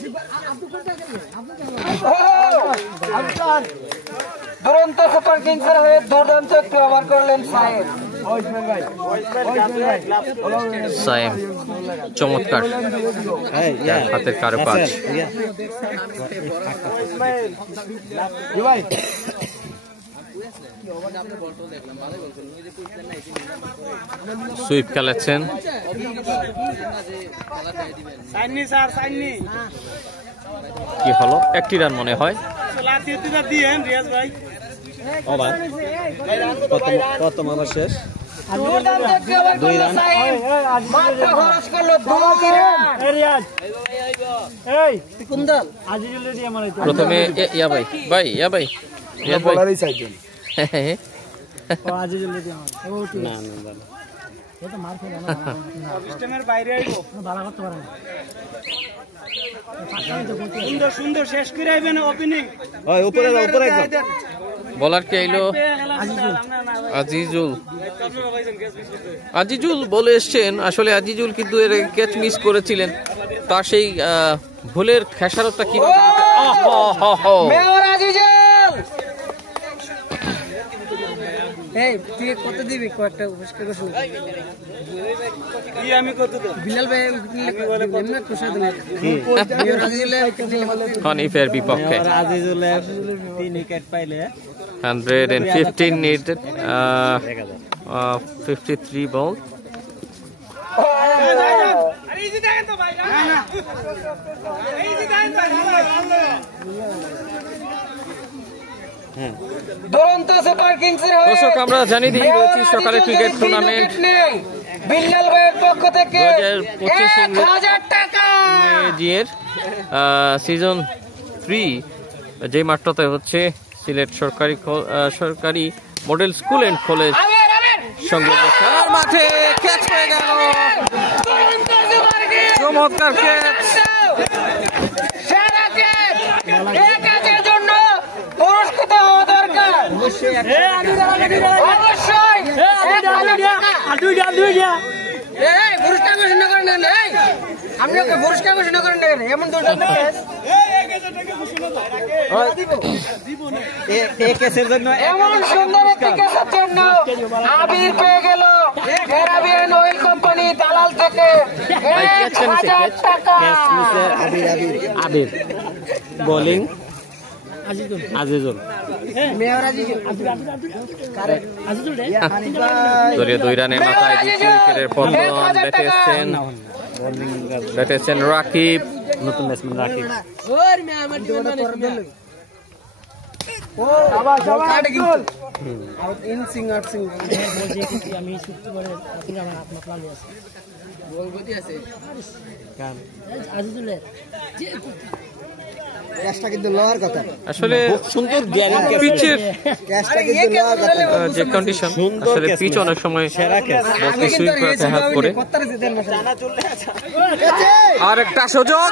দুরন্ত সুপার কিংসের হয়ে দুর্দান্ত একটি ওভার করলেন সাহেব। সায়েম চমৎকার হাতের কারুকাজ। সুইপ খেলেছেন। কি হলো? একটি রান মনে হয়। প্রথম ওভার শেষ। প্রথমে ইয়া ভাই রিয়াজ ভাই সুন্দর শেষ করে আইবেন ওপেনিং। বলার কে আইলো? আজিজুল বলে এসছেন। আসলে আজিজুল কিন্তু এর ক্যাচ মিস করেছিলেন, তার সেই ভুলের খেসারতটা কিভাবে কত দিবি কয়েকটা হানিফের বিপক্ষে 115 needed, 53 ball. দর্শক আমরা জানিয়ে দিই রয়েছি সকালে ক্রিকেট টুর্নামেন্ট বিল্লাল ভাইয়ের পক্ষ থেকে 2025 জিএর সিজন 3 যে মাঠটাতে হচ্ছে সিলেট সরকারি মডেল স্কুল এন্ড কলেজ সঙ্গে খেলার মাঠে ক্যাচ হয়ে গেল। চমৎকার ক্যাচ। পুরস্কার ঘোষণা করেন আপনি পুরস্কার ঘোষণা করেন এমন এমন সুন্দর একটি কেসের জন্য আবির পেয়ে গেল ক্যারাবিয়ান অয়েল কোম্পানি দালাল থেকে 1000 টাকা। আবির বোলিং আজিজুল মেয়র আজিজুল দলীয় 2 রানের মাথায় দ্বিতীয় উইকেটের পতন। ব্যাটে এসেছেন রাকিব, নতুন ব্যাটসম্যান রাকিব। আসলে সুন্দর পিচের যে কন্ডিশন, আসলে পিচ অনেক সময় বলকে সুইপ করতে হেল্প করে। আর একটা সুযোগ,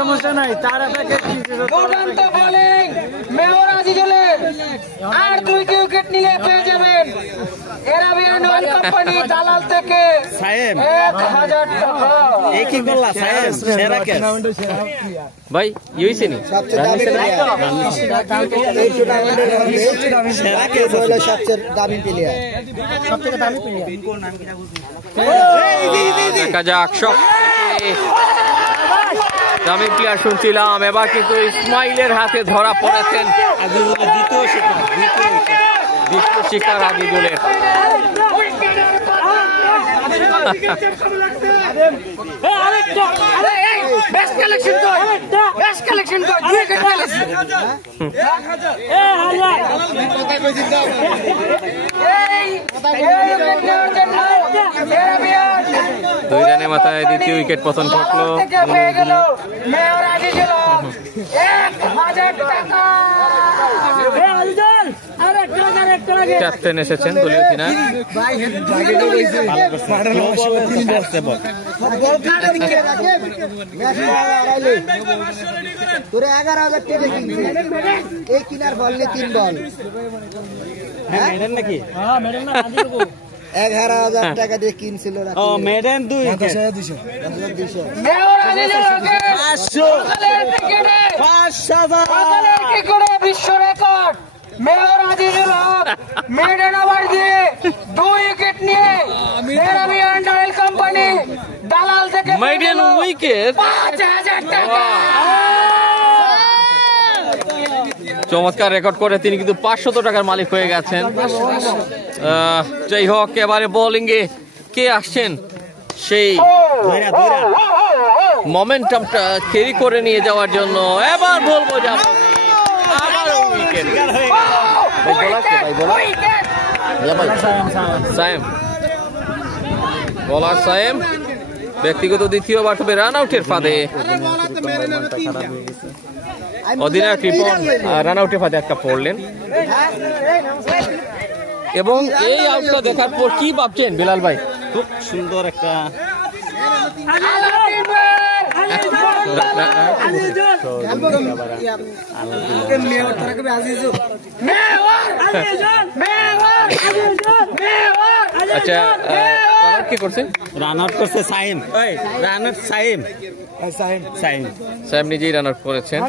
সমস্যা নাই, তার মেয়র আজিজুলের আর 2টি উইকেট নিলে পেয়ে যাবেন এরাবিয়ান অয়েল কোম্পানি দালাল থেকে 1000 টাকা। কি করলা সাহেব? সেরা ক্যাচ ভাই ইউসি নি সবচেয়ে দামি প্লেয়ার। দেখা যাক, সব দামি প্লেয়ার শুনছিলাম, এবার কিন্তু ইসমাইলের হাতে ধরা পড়েছেন দ্বিতীয় শিকার আজিজুলের। দুই রানের মাথায় দ্বিতীয় উইকেট পতন ঘটলো। ক্যাপ্টেন এসেছেন দলীয় কিনা। তোরে 11,000 টাকা কিনছি, এই কিনার বল নিয়ে 3 বল নাকি 11,000 টাকা দিয়ে কিনছিল। মেডেন 2 বিশ্ব রেকর্ড মেয়র আজিজুল হক মেডেন ওভার দিয়ে 2 উইকেট নিয়ে এরাবিয়ান অয়েল কোম্পানি দালাল থেকে মেডেন উইকেট 5,000 টাকা। চমৎকার রেকর্ড করে তিনি কিন্তু 500 টাকার মালিক হয়ে গেছেন। যাই হোক, এবারে বোলিং এ কে আসছেন সেই মোমেন্টামটা ক্যারি করে নিয়ে যাওয়ার জন্য। এবার বলবো যাব আবার উইকেট। সায়েম বলার সায়েম ব্যক্তিগত দ্বিতীয়বার তবে রান আউটের ফাঁদে অধিনায়ক রিপন রান আউটের ফাঁদে একটা পড়লেন। এবং এই আউটটা দেখার পর কি ভাবছেন বিলাল ভাই? খুব সুন্দর একটা আচ্ছা, কি করছেন? রান আউট করছে সাইম। রান আউট সাইম সাহেব নিজেই রান আউট করেছেন।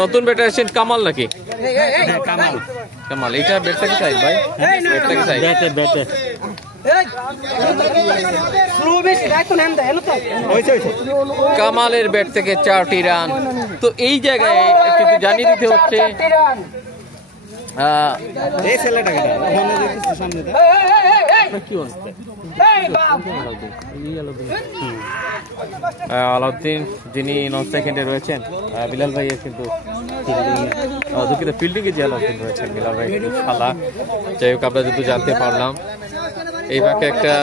নতুন ব্যাটার এসেছেন কামাল নাকি? কামাল এইটা ব্যাটটা কি চাই ভাই? ব্যাটটা কি চাই? কামালের ব্যাট থেকে 4টি রান। তো এই জায়গায় কিন্তু জানিয়ে দিতে হচ্ছে আলাউদ্দিন যিনি 9 সেকেন্ডে রয়েছেন, বিলাল ভাইয়ের কিন্তু দুঃখিত ফিল্ডিং এ যে আলাউদ্দিন রয়েছেন বিলাল ভাই খেলা। যাই হোক, আমরা যদি জানতে পারলাম এই বাকে একটা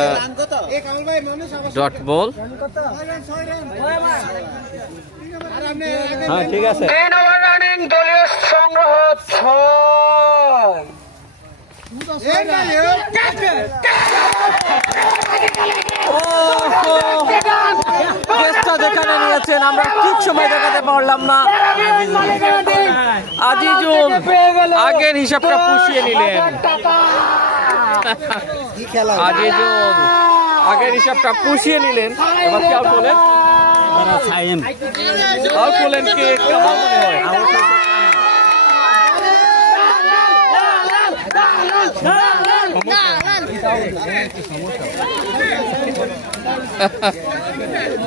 ডট বল। হ্যাঁ ঠিক আছে। দলীয় সংগ্রহ 6। যেখানে নিয়েছেন আমরা ঠিক সময় দেখাতে পারলাম না। আজিজুল আগের হিসাবটা পুষিয়ে নিলেন। আজিজুল আগের হিসাবটা পুষিয়ে নিলেন। এবার কি আউট হলেন? আউটলেনকে কামাল মনে হয়।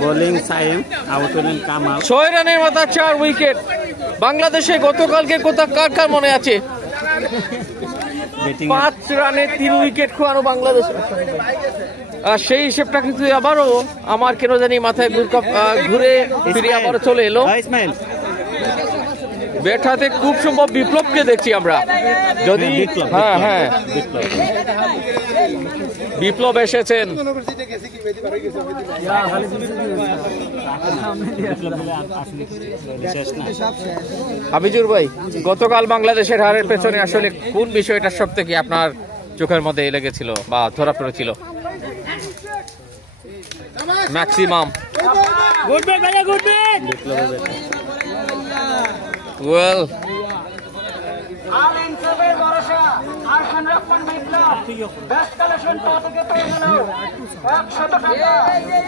বোলিং সাইম, আউট হলেন কামাল। 6 রানের মাথা 4 উইকেট। বাংলাদেশে গতকালকে কোথা কার কার মনে আছে? 5 রানে 3 উইকেট খোয়ানো বাংলাদেশ। আর সেই হিসেবটা কিন্তু আবারও আমার কেন জানি মাথায় ঘুরে ফিরে আবারও চলে এলো। ইসমাইল ব্যাট হাতে খুব সম্ভব বিপ্লবকে দেখছি আমরা। যদি হ্যাঁ বিপ্লব এসেছেন। হাবিজুর ভাই, গতকাল বাংলাদেশের হারের পেছনে আসলে কোন বিষয়টা সব থেকে আপনার চোখের মধ্যে লেগেছিল বা ধরা পড়েছিল? ম্যাক্সিমাম ওয়েল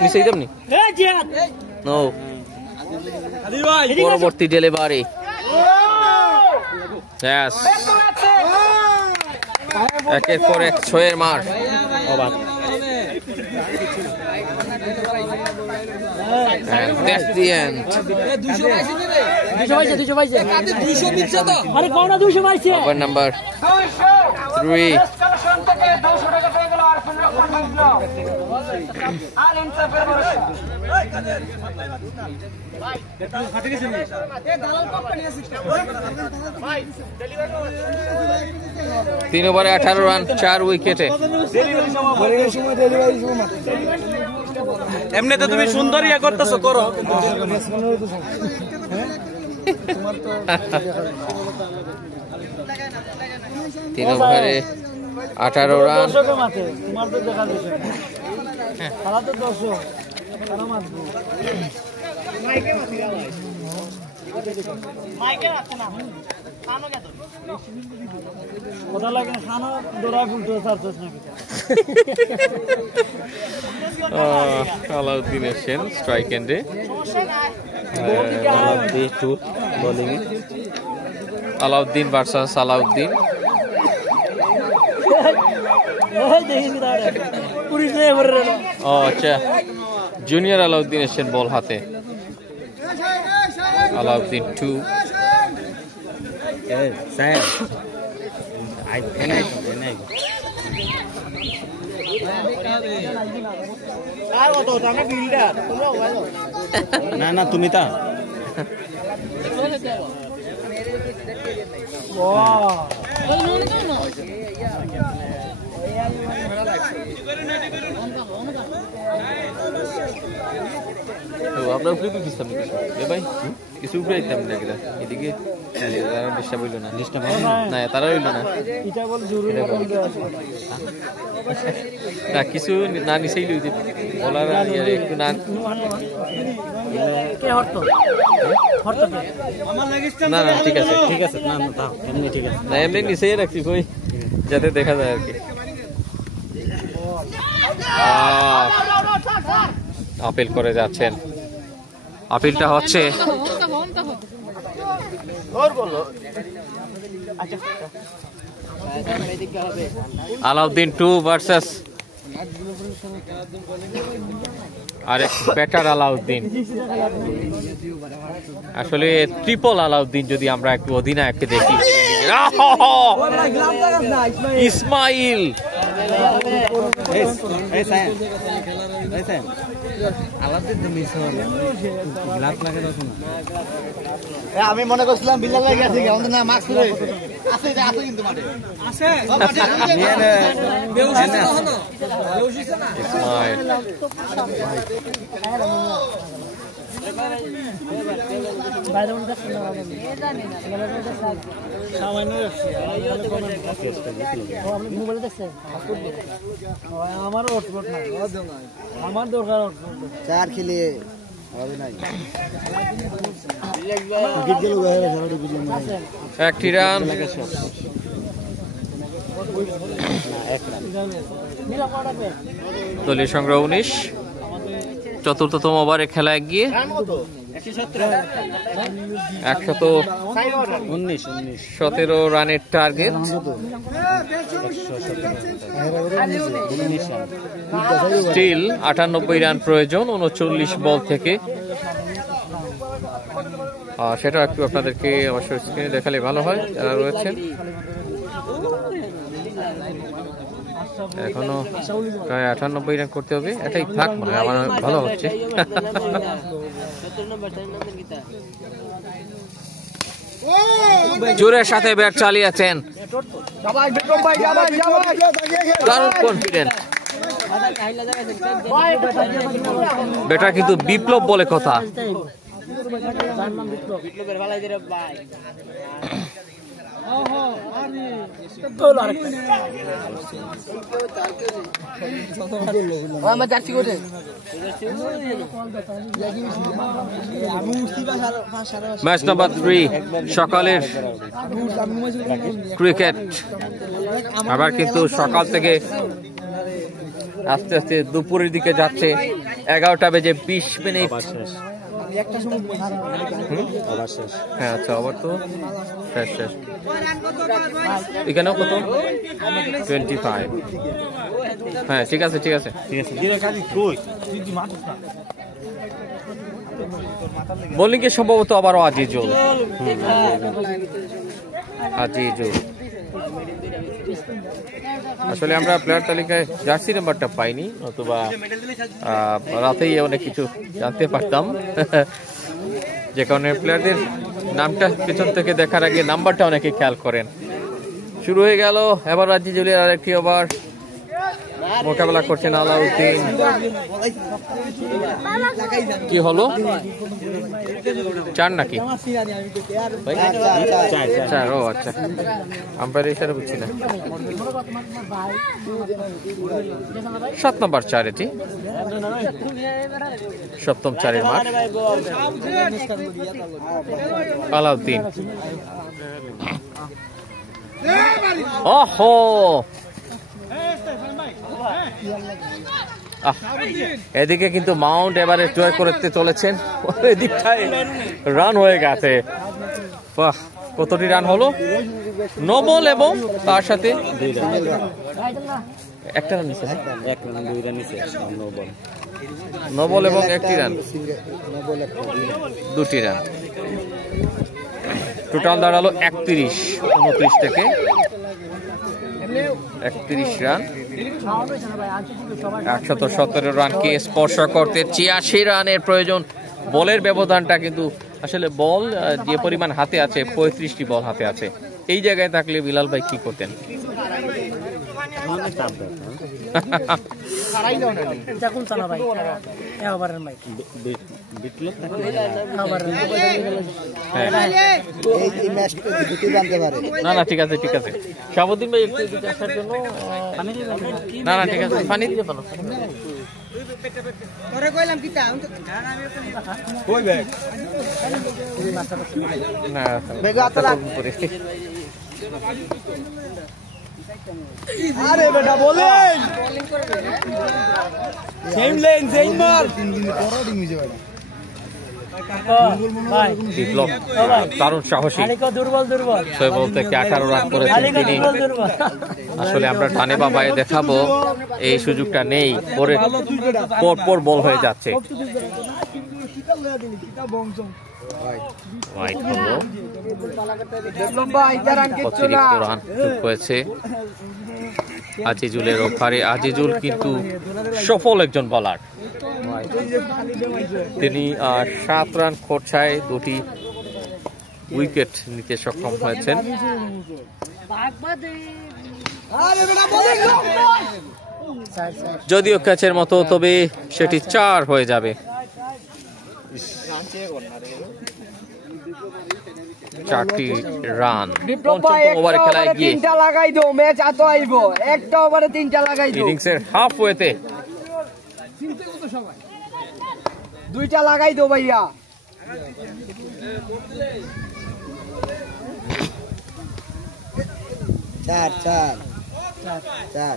নিচেই দেবনি নো পরবর্তী ডেলিভারি একের পর এক 6 মার। And that's the end. Over number 3. तीन ओवर 18 রান 4 উইকেটে। এমনিতে তুমি সুন্দর ইয়া করতেছো, করো। 3 ওভারে 18 রান। আলাউদ্দিন এসেছেন স্ট্রাইক এন্ডে। আলাউদ্দিন ভার্সাস আলাউদ্দিন। আচ্ছা, জুনিয়র আলাউদ্দিন এসেছেন বল হাতে। আলাউদ্দিন 2। না না তুমি তা আপনার উপরে তো দিচ্ছিলাম ভাই, কিছু উপরে দিতাম না এদিকে ডিস্টার্ব হইল না। না তারা হইল না, কিছু না নিচেই বলার একটু না না না ঠিক আছে ঠিক আছে না না এমনি ঠিক আছে না এমনি নিচেই রাখছি কই যাতে দেখা যায় আর কি। আপিল করে যাচ্ছেন, আপিলটা হচ্ছে আলাউদ্দিন 2 ভার্সেস আরেক ব্যাটার আলাউদ্দিন। আসলে ট্রিপল আলাউদ্দিন যদি আমরা একটু অধিনায়ককে দেখি। ইসমাইল আমি মনে করছিলাম বিল্লাল ভাই গেছে আমাদের না মাস্ক পরে আছে আছে কিন্তু মাঠে আছে ইসমাইল আমার দরকার চার খেলে একটি রান। দলীয় সংগ্রহ 19। চতুর্থতম ওভারে খেলায় গিয়ে 117 রানের টার্গেট। স্টিল 98 রান প্রয়োজন 39 বল থেকে। সেটা একটু আপনাদেরকে অবশ্যই স্ক্রিনে দেখালে ভালো হয় যারা রয়েছেন। এখনো প্রায় 98 রান করতে হবে, এটাই থাক মনে হয়, আমার ভালো হচ্ছে। জোরের সাথে ব্যাট চালিয়েছেন, দারুণ কনফিডেন্ট। ব্যাটার কিন্তু বিপ্লব বলে কথা। ম্যাচ নাম্বার 3 সকালের ক্রিকেট। আবার কিন্তু সকাল থেকে আস্তে আস্তে দুপুরের দিকে যাচ্ছে। 11টা বেজে 20 মিনিট। হ্যাঁ আচ্ছা, আবার তো শেষ। এখানেও কত 25। হ্যাঁ ঠিক আছে। বোলিং এ সম্ভবত আবারও আজিজুল। আসলে আমরা প্লেয়ার তালিকায় জার্সি নাম্বারটা পাইনি, অথবা রাতেই অনেক কিছু জানতে পারতাম, যে কারণে প্লেয়ারদের নামটা পেছন থেকে দেখার আগে নাম্বারটা অনেকে খেয়াল করেন। শুরু হয়ে গেল এবার আজিজুলের আরেকটি ওভার। মোকাবেলা করছেন আলাউদ্দিন। কি হলো, 4 নাকি? 4। ও আচ্ছা, আম্পায়ার ইশারা বুঝছি না। 7 নম্বর 4 এটি, 7ম 4-এর মাঠ। আলাউদ্দিন, ওহো এদিকে কিন্তু মাউন্ট এভারেস্ট জয় করতে চলেছেন, এদিকটায় রান হয়ে গেছে। বাহ, কতটি রান হলো? 9 বল এবং তার সাথে একটা রান নিচ্ছে। 9 বল এবং 1টি রান, 2টি রান। টোটাল দাঁড়ালো 31-29 থেকে 31 রান। 117 রানকে স্পর্শ করতে 86 রানের প্রয়োজন। বলের ব্যবধানটা কিন্তু আসলে বল যে পরিমাণ হাতে আছে, 35টি বল হাতে আছে। এই জায়গায় থাকলে বিলাল ভাই কি করতেন? না ঠিক আছে শাহাবুদ্দিন ভাই একটু আসার জন্য। না ঠিক আছে, পানি দিতে পারো। আরে বেটা বলেন সেম লেন সেম মার বিপ্লব দারুণ সাহসী, 6 বল থেকে 18 রান করেছেন তিনি। আসলে আমরা টানে বা বায়ে দেখাবো, এই সুযোগটা নেই, পর বল হয়ে যাচ্ছে। অতিরিক্ত রান যোগ হয়েছে আজিজুলের ওভারে। আজিজুল কিন্তু সফল একজন বোলার। তিনি 7 রান খরচায় 2টি উইকেট নিতে সক্ষম হয়েছেন। যদিও ক্যাচের মতো, তবে সেটি 4 হয়ে যাবে। 4টি রান ওভারে খেলায় গিয়ে 3টা লাগাই দাও, ম্যাচ আতো আইবো। একটা ওভারে 3টা লাগাই দাও। ইনিংসের হাফ ওয়েতে 2টা লাগাই দাও ভাইয়া।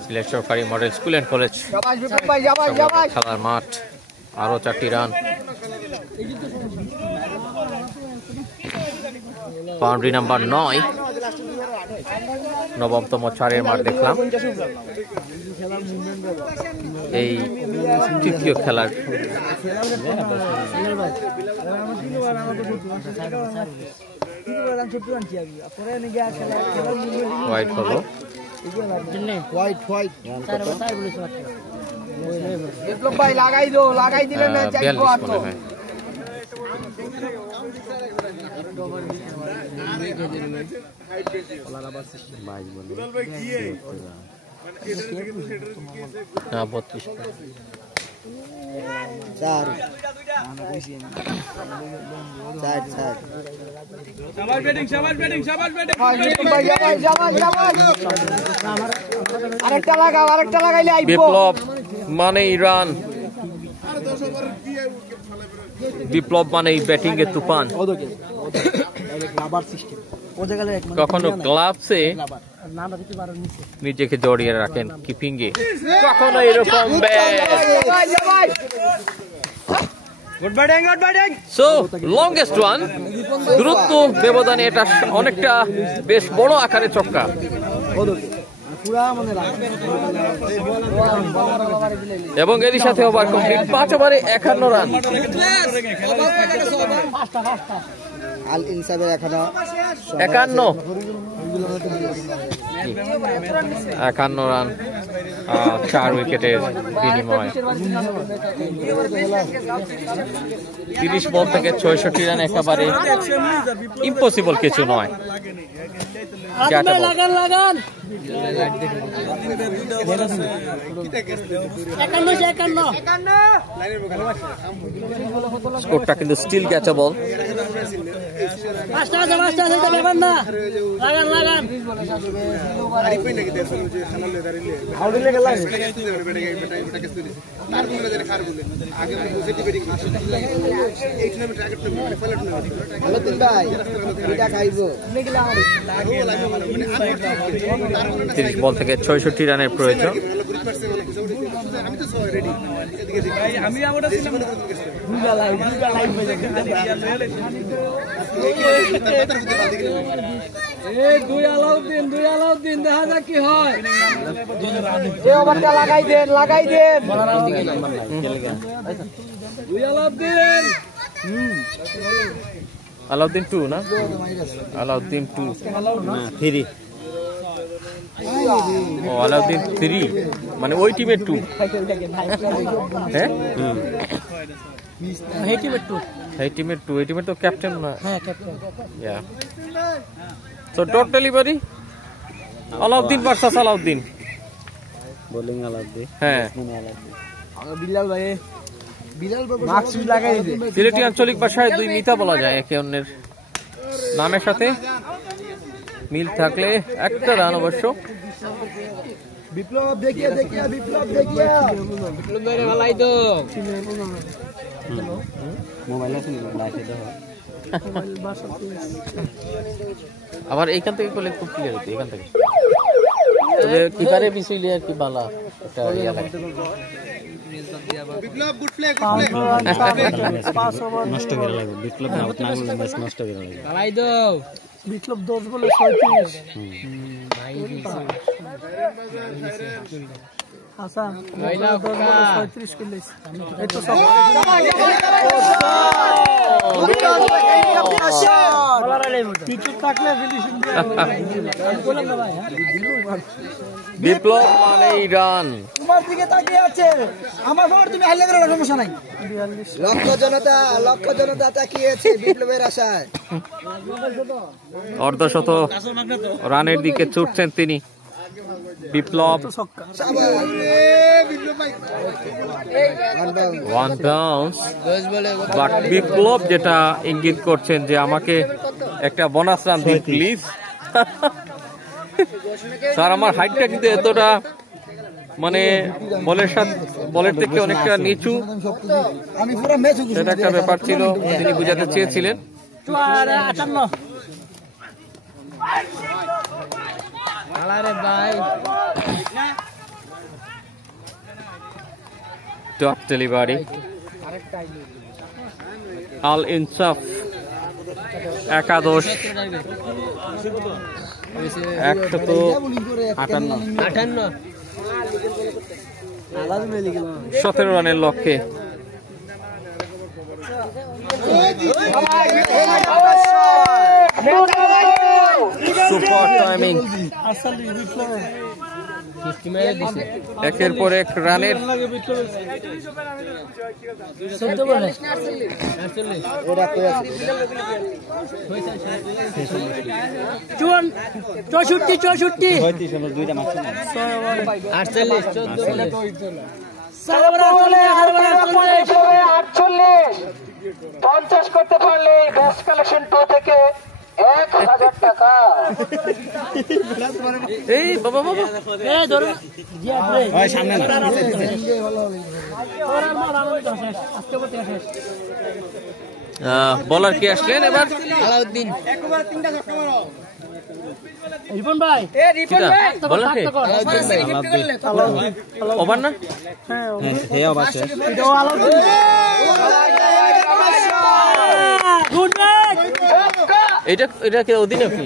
সিলেট সরকারি মডেল স্কুল এন্ড কলেজ খেলার মাঠ। আরো 4টি রান। বাউন্ডারি নাম্বার 9, নবমতম 4-এর মার দেখলাম এই তৃতীয় খেলার। হোয়াইট হলো, ভাই লাগাই দো, লাগাই দিলে না 42 মনে হয়। না 32। আরেকটা লাগাও, আরেকটা লাগাইলে আইবো। বিপ্লব মানেই রান, বিপ্লব মানেই ব্যাটিং এর তুফান। কখনো গ্লাভসে নিজেকে জড়িয়ে রাখেন কিপিং এ, কখনো এরকম সো লংগেস্ট ওয়ান, দ্রুত ব্যবধানে এটা অনেকটা বেশ বড় আকারে ছক্কা। এবং এরই সাথে ওভার কমপ্লিট, 5 ওভারে 51 রান। আল ইনসাফের এখনো 51 রান 4 উইকেটের বিনিময়ে। 30 বল থেকে 66 রান একেবারে ইম্পসিবল কিছু নয়। স্কোরটা কিন্তু স্টিল ক্যাচেবল। তিরিশ বল থেকে 66 রানের প্রয়োজন। দেখা যাক কি হয়। লাগাই দেন, লাগাই দেন। আলাউদ্দিন 2 না, আলাউদ্দিন 2 3। ও আলাউদ্দিন 3 মানে ওই টিমের 2। হ্যাঁ এই টিমের 2, এই টিমের তো ক্যাপ্টেন না। হ্যাঁ so dot delivery Alauddin versus Alauddin. Bowling Alauddin, হ্যাঁ বিলাল ভাই, বিলাল মাস্ক লাগাই দে। সিলেটি আঞ্চলিক ভাষায় 2 মিতা বলা যায়, একে অন্যের নামের সাথে মিল থাকলে একটা রান অবশ্য। বিপ্লব দেখিয়া দেখিয়া, বিপ্লব দেখিয়া, বিপ্লব ভাই ভালাই তো মোবাইল আছে না, লাইটে দাও। আবার এইখান থেকে করলে খুব ক্লিয়ার হতো, এখান থেকে তবে কিপারে বিছইলে আর কি বালা এটা ইয়া লাগে। বিপ্লব গুড প্লে, গুড প্লে। নষ্ট করে লাগবে বিপ্লব, না আউট না হলে ম্যাচ নষ্ট করে লাগবে। ভালাই দাও। বিপ্লব 10 বলে 36। ভাই আচ্ছা লাইলা 10 বলে 36 করলেছ। এই তো সব বিপ্লব মানেই রান। তোমার দিকে তাকিয়ে আছে, আমার ফর তুমি হাইলে করে সমস্যা নাই। লক্ষ জনতা তাকিয়ে আছে বিপ্লবের আশায়। অর্ধশত রানের দিকে ছুটছেন তিনি বিপ্লব। ওয়ান বাউন্স, বাট বিপ্লব যেটা ইঙ্গিত করছেন যে আমাকে একটা বোনাস রান দিন প্লিজ। স্যার আমার হাইটটা কিন্তু এতটা মানে বলের থেকে অনেকটা নিচু, সেটা একটা ব্যাপার ছিল, তিনি বুঝাতে চেয়েছিলেন। ডট ডেলিভারি আল ইনসাফ একাদশ 158 রানের লক্ষ্যে সুপার টাইমিং, একের পর এক রানের চৌষট্টি 50 করতে পারলে বেস্ট কালেকশন 2 থেকে 1000 টাকা। এই বাবা বাবা এই ধরো সামনে না বলার কি আসলেন এবার? আলাউদ্দিন রিপন ভাই, বলার কে? ওভার না? হে অবশ্যই এটা এটা কি অধীনে কি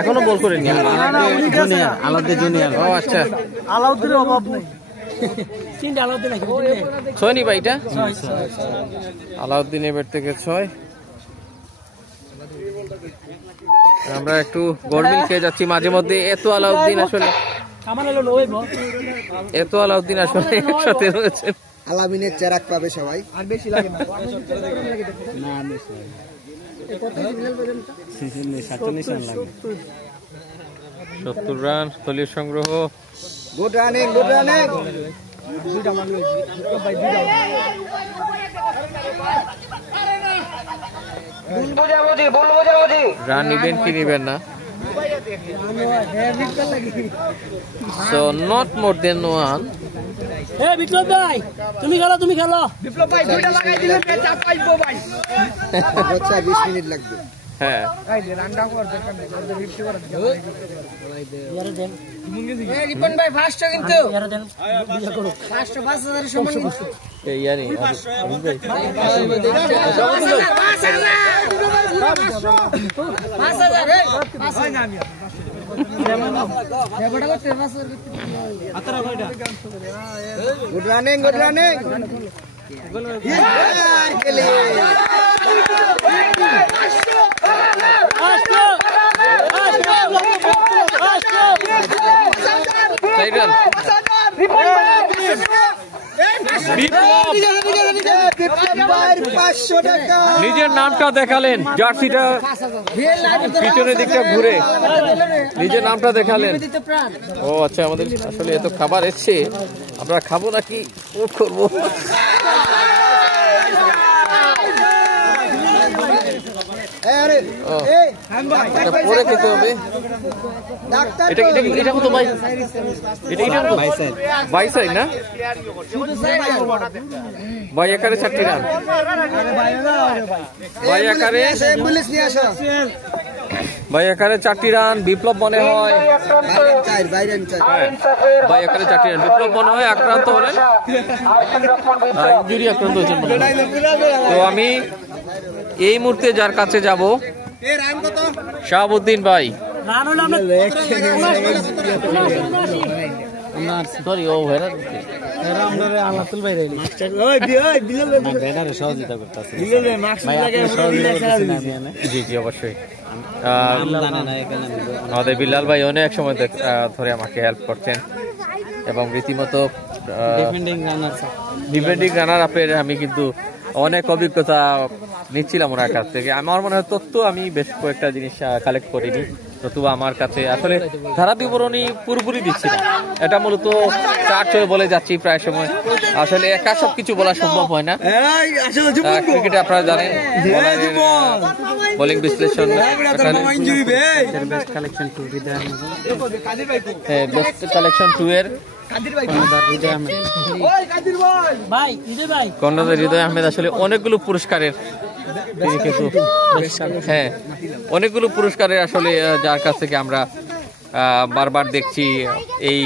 এখনো বল করেনি? আলাদা জুনিয়র। ও আচ্ছা, আলাউদ্দিনের অভাব নেই। ছয় নি ভাই, এটা আলাউদ্দিন এবার থেকে 6। আমরা একটু গরমিল খেয়ে যাচ্ছি মাঝে মধ্যে। এত আলাউদ্দিন আসলে একসাথে রয়েছে। আলামিনের চেরাক পাবে সবাই। আর বেশি লাগে না। 70 রান দলীয় সংগ্রহ। Good running, good running. Run নিবেন কি নিবেন না? So not more than 1. বিপ্লব ভাই তুমি খেলো। বিপ্লব ভাই দুইটা লাগাই দিলে পেঁচা পাইবো ভাই। আচ্ছা 20 মিনিট লাগবে। হ্যাঁ, রিপন ভাই ফার্স্ট কিন্তু ফার্স্ট 5000 সমান কিন্তু এই ইয়ারি গুড রানিং, গুড রানিং। নিজের নামটা দেখালেন, জার্সিটা পিছনের দিকটা ঘুরে নিজের নামটা দেখালেন। ও আচ্ছা, আমাদের আসলে এত খাবার এসছে, আমরা খাবো নাকি ও করবো? পরে খেতে হবে। এটা কত ভাই? এটা বাই সাইড না ভাই? একারে 4টি রান ভাই, একারে 4টি রান। বিপ্লব মনে হয় ভাই একারে 4টি রান। বিপ্লব মনে হয় আক্রান্ত হলেন, ইনজুরি আক্রান্ত হয়েছেন। তো আমি এই মুহূর্তে যার কাছে যাব, শাহাবুদ্দিন ভাই। সরি, ও ভাই জি জি অবশ্যই। আমাদের বিল্লাল ভাই অনেক সময় ধরে আমাকে হেল্প করছেন এবং রীতিমতো ডিফেন্ডিং রানার আপের আমি কিন্তু অনেক অভিজ্ঞতা নিচ্ছিলাম ওনার কাছ থেকে। আমার মনে হয় তথ্য আমি বেশ কয়েকটা জিনিস কালেক্ট করিনি, নতুবা আমার কাছে আসলে ধারা বিবরণী পুরোপুরি দিচ্ছি না। এটা মূলত চার্ট হয়ে বলে যাচ্ছি প্রায় সময়, আসলে একা সবকিছু বলা সম্ভব হয় না। ক্রিকেটে আপনারা জানেন বোলিং বিশ্লেষণ, বেস্ট কালেকশন 2 এর কর্ণধার হৃদয় আহমেদ আসলে অনেকগুলো পুরস্কারের অনেকগুলো পুরস্কারের আসলে যার কাছ থেকে আমরা বারবার দেখছি এই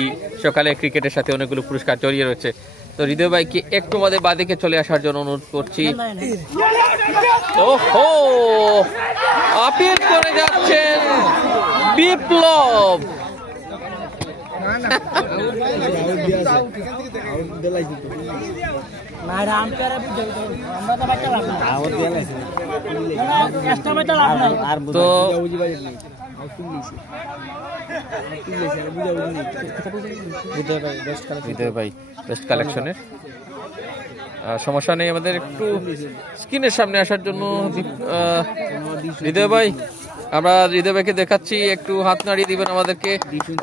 সকালে ক্রিকেটের সাথে অনেকগুলো পুরস্কার জড়িয়ে রয়েছে। তো হৃদয় ভাইকে একটু আমাদের বাদিকে চলে আসার জন্য অনুরোধ করছি। ওহো, আপিল করে যাচ্ছেন বিপ্লব। তো হৃদয় ভাই বেস্ট কালেকশনের সমস্যা নেই, আমাদের একটু স্ক্রিনের সামনে আসার জন্য হৃদয় ভাই, আমরা হৃদয় ভাইকে দেখাচ্ছি, একটু হাত নাড়িয়ে দিবেন আমাদেরকে,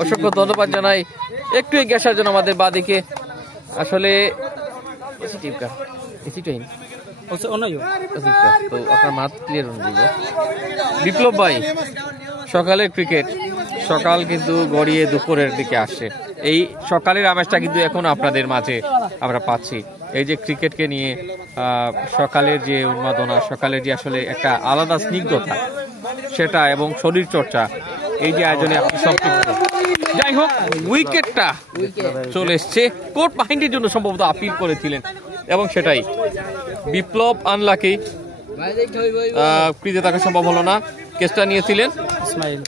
অসংখ্য ধন্যবাদ জানাই। একটু এগিয়ে আসার জন্য আমাদের বাদিকে। আসলে তো আপনার মাত ক্লিয়ার দিব। বিপ্লব ভাই, সকালের ক্রিকেট, সকাল কিন্তু গড়িয়ে দুপুরের দিকে আসছে। এই সকালের আমেজটা কিন্তু এখন আপনাদের মাঝে আমরা পাচ্ছি। এই যে ক্রিকেটকে নিয়ে সকালের যে উন্মাদনা, সকালের যে আসলে একটা আলাদা স্নিগ্ধতা সেটা এবং শরীর চর্চা, এই যে আয়োজনে আপনি সম্পৃক্ত। যাই হোক, উইকেটটা চলে এসছে, কোর্ট বাহিনীর জন্য সম্ভবত আপিল করেছিলেন এবং সেটাই বিপ্লব আনলাকি, ক্রিজে থাকা সম্ভব হলো না। কেসটা নিয়েছিলেন ইসমাইল,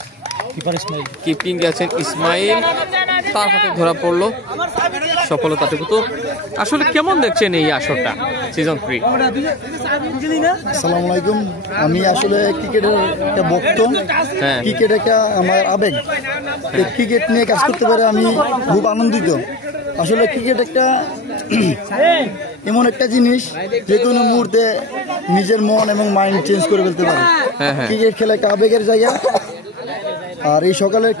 কিপিং গেছেন ইসমাইল, তার হাতে ধরা পড়লো সফলতাটুকু। তো আসলে কেমন দেখছেন এই আসরটা সিজন 3? আসসালামু আলাইকুম। আমি আসলে ক্রিকেটের একটা ভক্ত, ক্রিকেট একটা আমার আবেগ। ক্রিকেট নিয়ে কাজ করতে পারে আমি খুব আনন্দিত। আসলে ক্রিকেট একটা এমন একটা জিনিস যে কোনো মুহূর্তে নিজের মন এবং মাইন্ড চেঞ্জ করে ফেলতে পারে। ক্রিকেট খেলা একটা আবেগের জায়গা। আর এই সকালের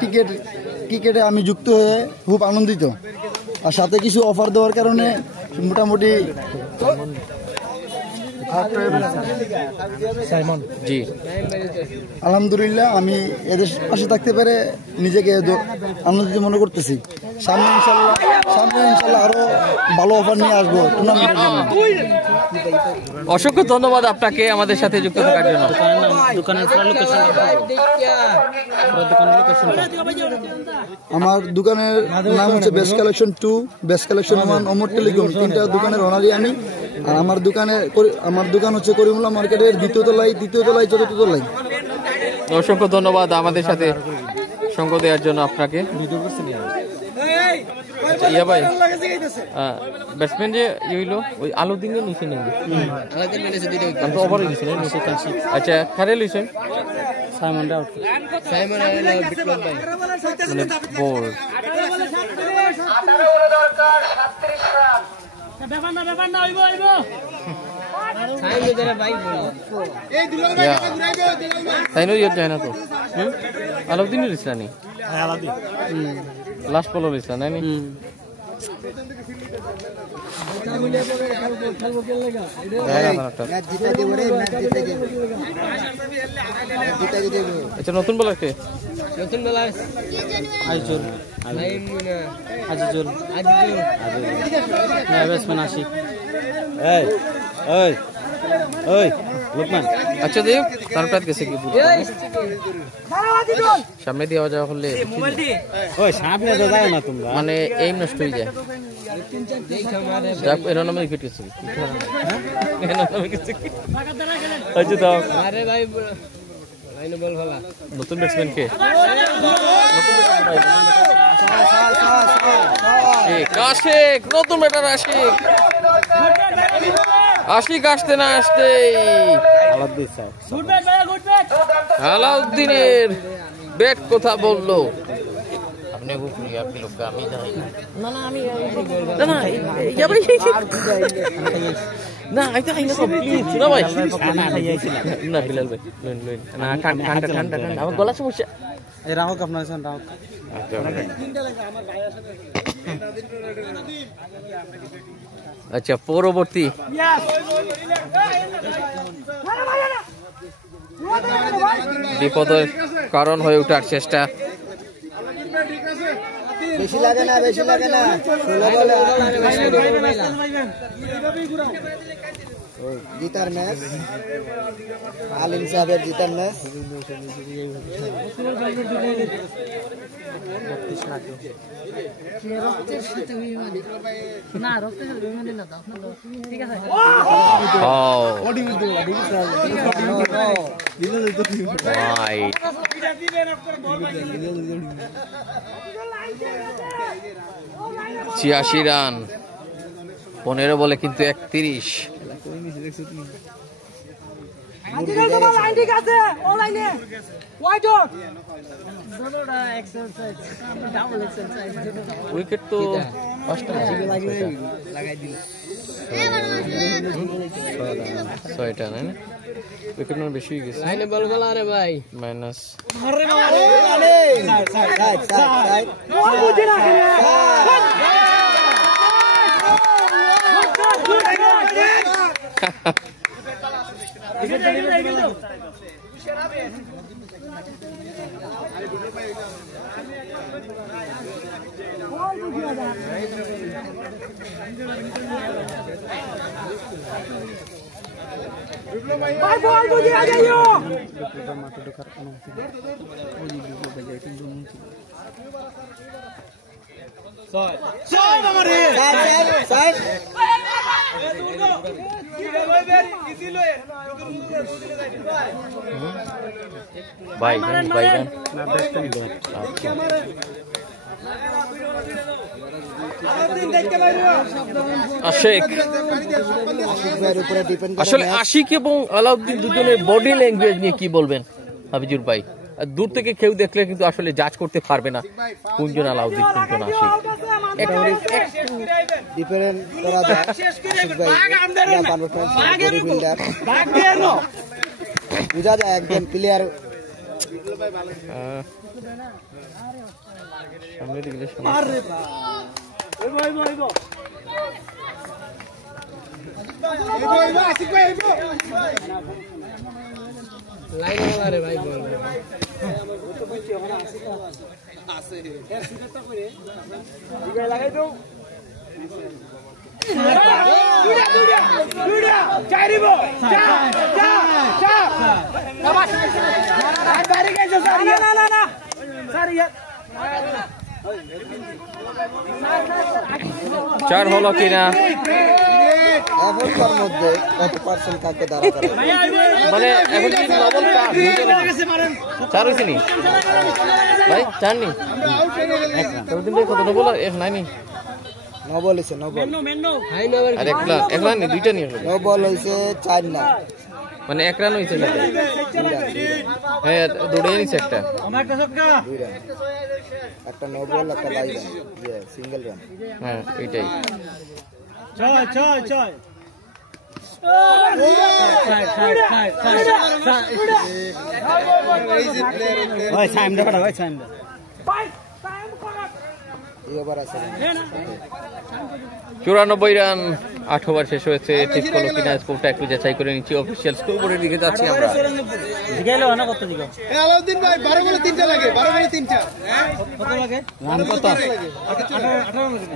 ক্রিকেটে আমি যুক্ত হয়ে খুব আনন্দিত। আর সাথে কিছু অফার দেওয়ার কারণে মোটামুটি জি আলহামদুলিল্লাহ আমি এদের পাশে থাকতে পেরে নিজেকে আনন্দিত মনে করতেছি। সামনে ইনশাল্লাহ আরো ভালো অফার নিয়ে আসবো টুর্নামেন্টের জন্য। অসংখ্য ধন্যবাদ আপনাকে আমাদের সাথে যুক্ত থাকার জন্য। আমার দোকানের নাম হচ্ছে বেস্ট কালেকশন 2, বেস্ট কালেকশন 1, অমর টেলিকম। তিনটা দোকানের অনারই আমি। আর আমার দোকান হচ্ছে করিমুল্লাহ মার্কেটের দ্বিতীয় তলায়, চতুর্থ তলায়। অসংখ্য ধন্যবাদ আমাদের সাথে সঙ্গ দেওয়ার জন্য আপনাকে। ইয়া ভাই, ব্যাটসম্যান যে হইলো ওই আলাউদ্দিনের নিচে নেই, আচ্ছা খারে লইছেন মানে বোল্ড। যায় না তো আলাউদ্দিনের ইসলাম নেই, লাস্ট বলার ইসলাম নাই। আচ্ছা, নতুন বলার কে? নতুন বলার আজিজুল ব্যাটসম্যান আশিক। আচ্ছা দেব, তারপর গেছে কি সামনে দিয়ে যাওয়া হলে সামনে তো যাও না তোমরা, মানে এইম নষ্ট হয়ে যায়। এর নামে উইকেট গেছে, নতুন ব্যাটসম্যান কে? আশিক, নতুন ব্যাটার আশিক আসতে না আসতে আলাউদ্দিনের ব্যাট কথা বললো। আপনি আমি আমার গলা সমস্যা। রাহুক আপনার আচ্ছা, পরবর্তী বিপদের কারণ হয়ে ওঠার চেষ্টা। বেশি লাগে না, বেশি লাগে না। জিতার ম্যাচ, আলিম সাহেবের জিতার ম্যাচ। ছিয়াশি রান, 15 বলে কিন্তু 31। উইকেট তো 5টা, 6টা না? উইকেট না বেশি গেছে। মাইনাস ভাই আসলে আশিক এবং আলাউদ্দিন দুজনের বডি ল্যাঙ্গুয়েজ নিয়ে কি বলবেন হাবিজুর ভাই? দূর থেকে কেউ দেখলে কিন্তু আসলে জাজ করতে পারবে না কোনজন আলাউদ্দিন কোনজন আশিক। ডিফারেন্ট করা যায়। আশিক ভাই বডি বিল্ডার, বুঝা যায় একজন প্লেয়ার। সামনে দিকে চার হলো কিনা এখনকার মধ্যে কত পার্সেন্ট কাকে দাঁড়া করে? মানে এখন কি নবল চার হয়েছে নি ভাই? চার নি কত নবল? নাইনি নবল হয়েছে, নবল আর এক রান নি, 2টা নিয়ে নবল হয়েছে 4 না, মানে 1 রান হয়েছে। হ্যাঁ দৌড়ে নিচ্ছে একটা, 2 রান, একটা নবল একটা বাইরে সিঙ্গেল রান। হ্যাঁ এইটাই। এবার আছে 94 রান, 8 ওভার শেষ হয়েছে। ঠিক হলো কিনা স্কোরটা একটু যাচাই করে নিচ্ছি। অফিসিয়াল স্কোর বোর্ডের দিকে যাচ্ছি আমরা। আলাউদ্দিন ভাই 12 বলে 3টা লাগে, 12 বলে 3টা। কত লাগে? রান কত?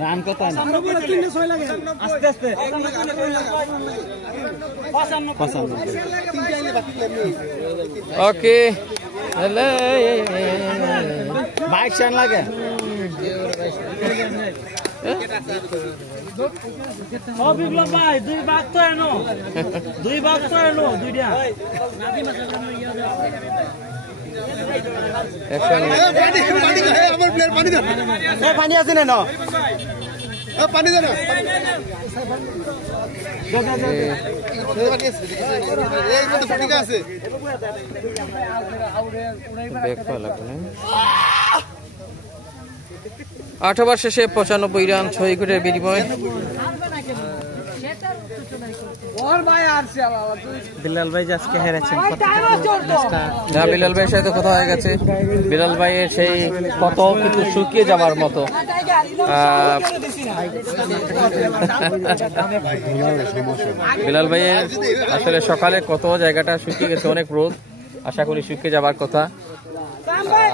রান কত? আমরা বলে 3 6 লাগে। আস্তে আস্তে 55 ওকে, 22 রান লাগে। বিপ্লব ভাই 2 ভাগ তো এনো, 2 ভাগ তো এনো, 2টা পানি আছে না? পানি দেন ঠিক আছে। 8 ওভার শেষে 95 রান, 6 উইকেটের বিনিময়ে। বিলাল ভাই আজকে হেরেছেন। না, বিলাল ভাইয়ের সাথে কথা হয়ে গেছে। বিলাল ভাইয়ের সেই কত কিন্তু শুকিয়ে যাবার মতো। বিলাল ভাইয়ের আসলে সকালে কত জায়গাটা শুকিয়ে গেছে, অনেক রোদ, আশা করি শুকিয়ে যাবার কথা।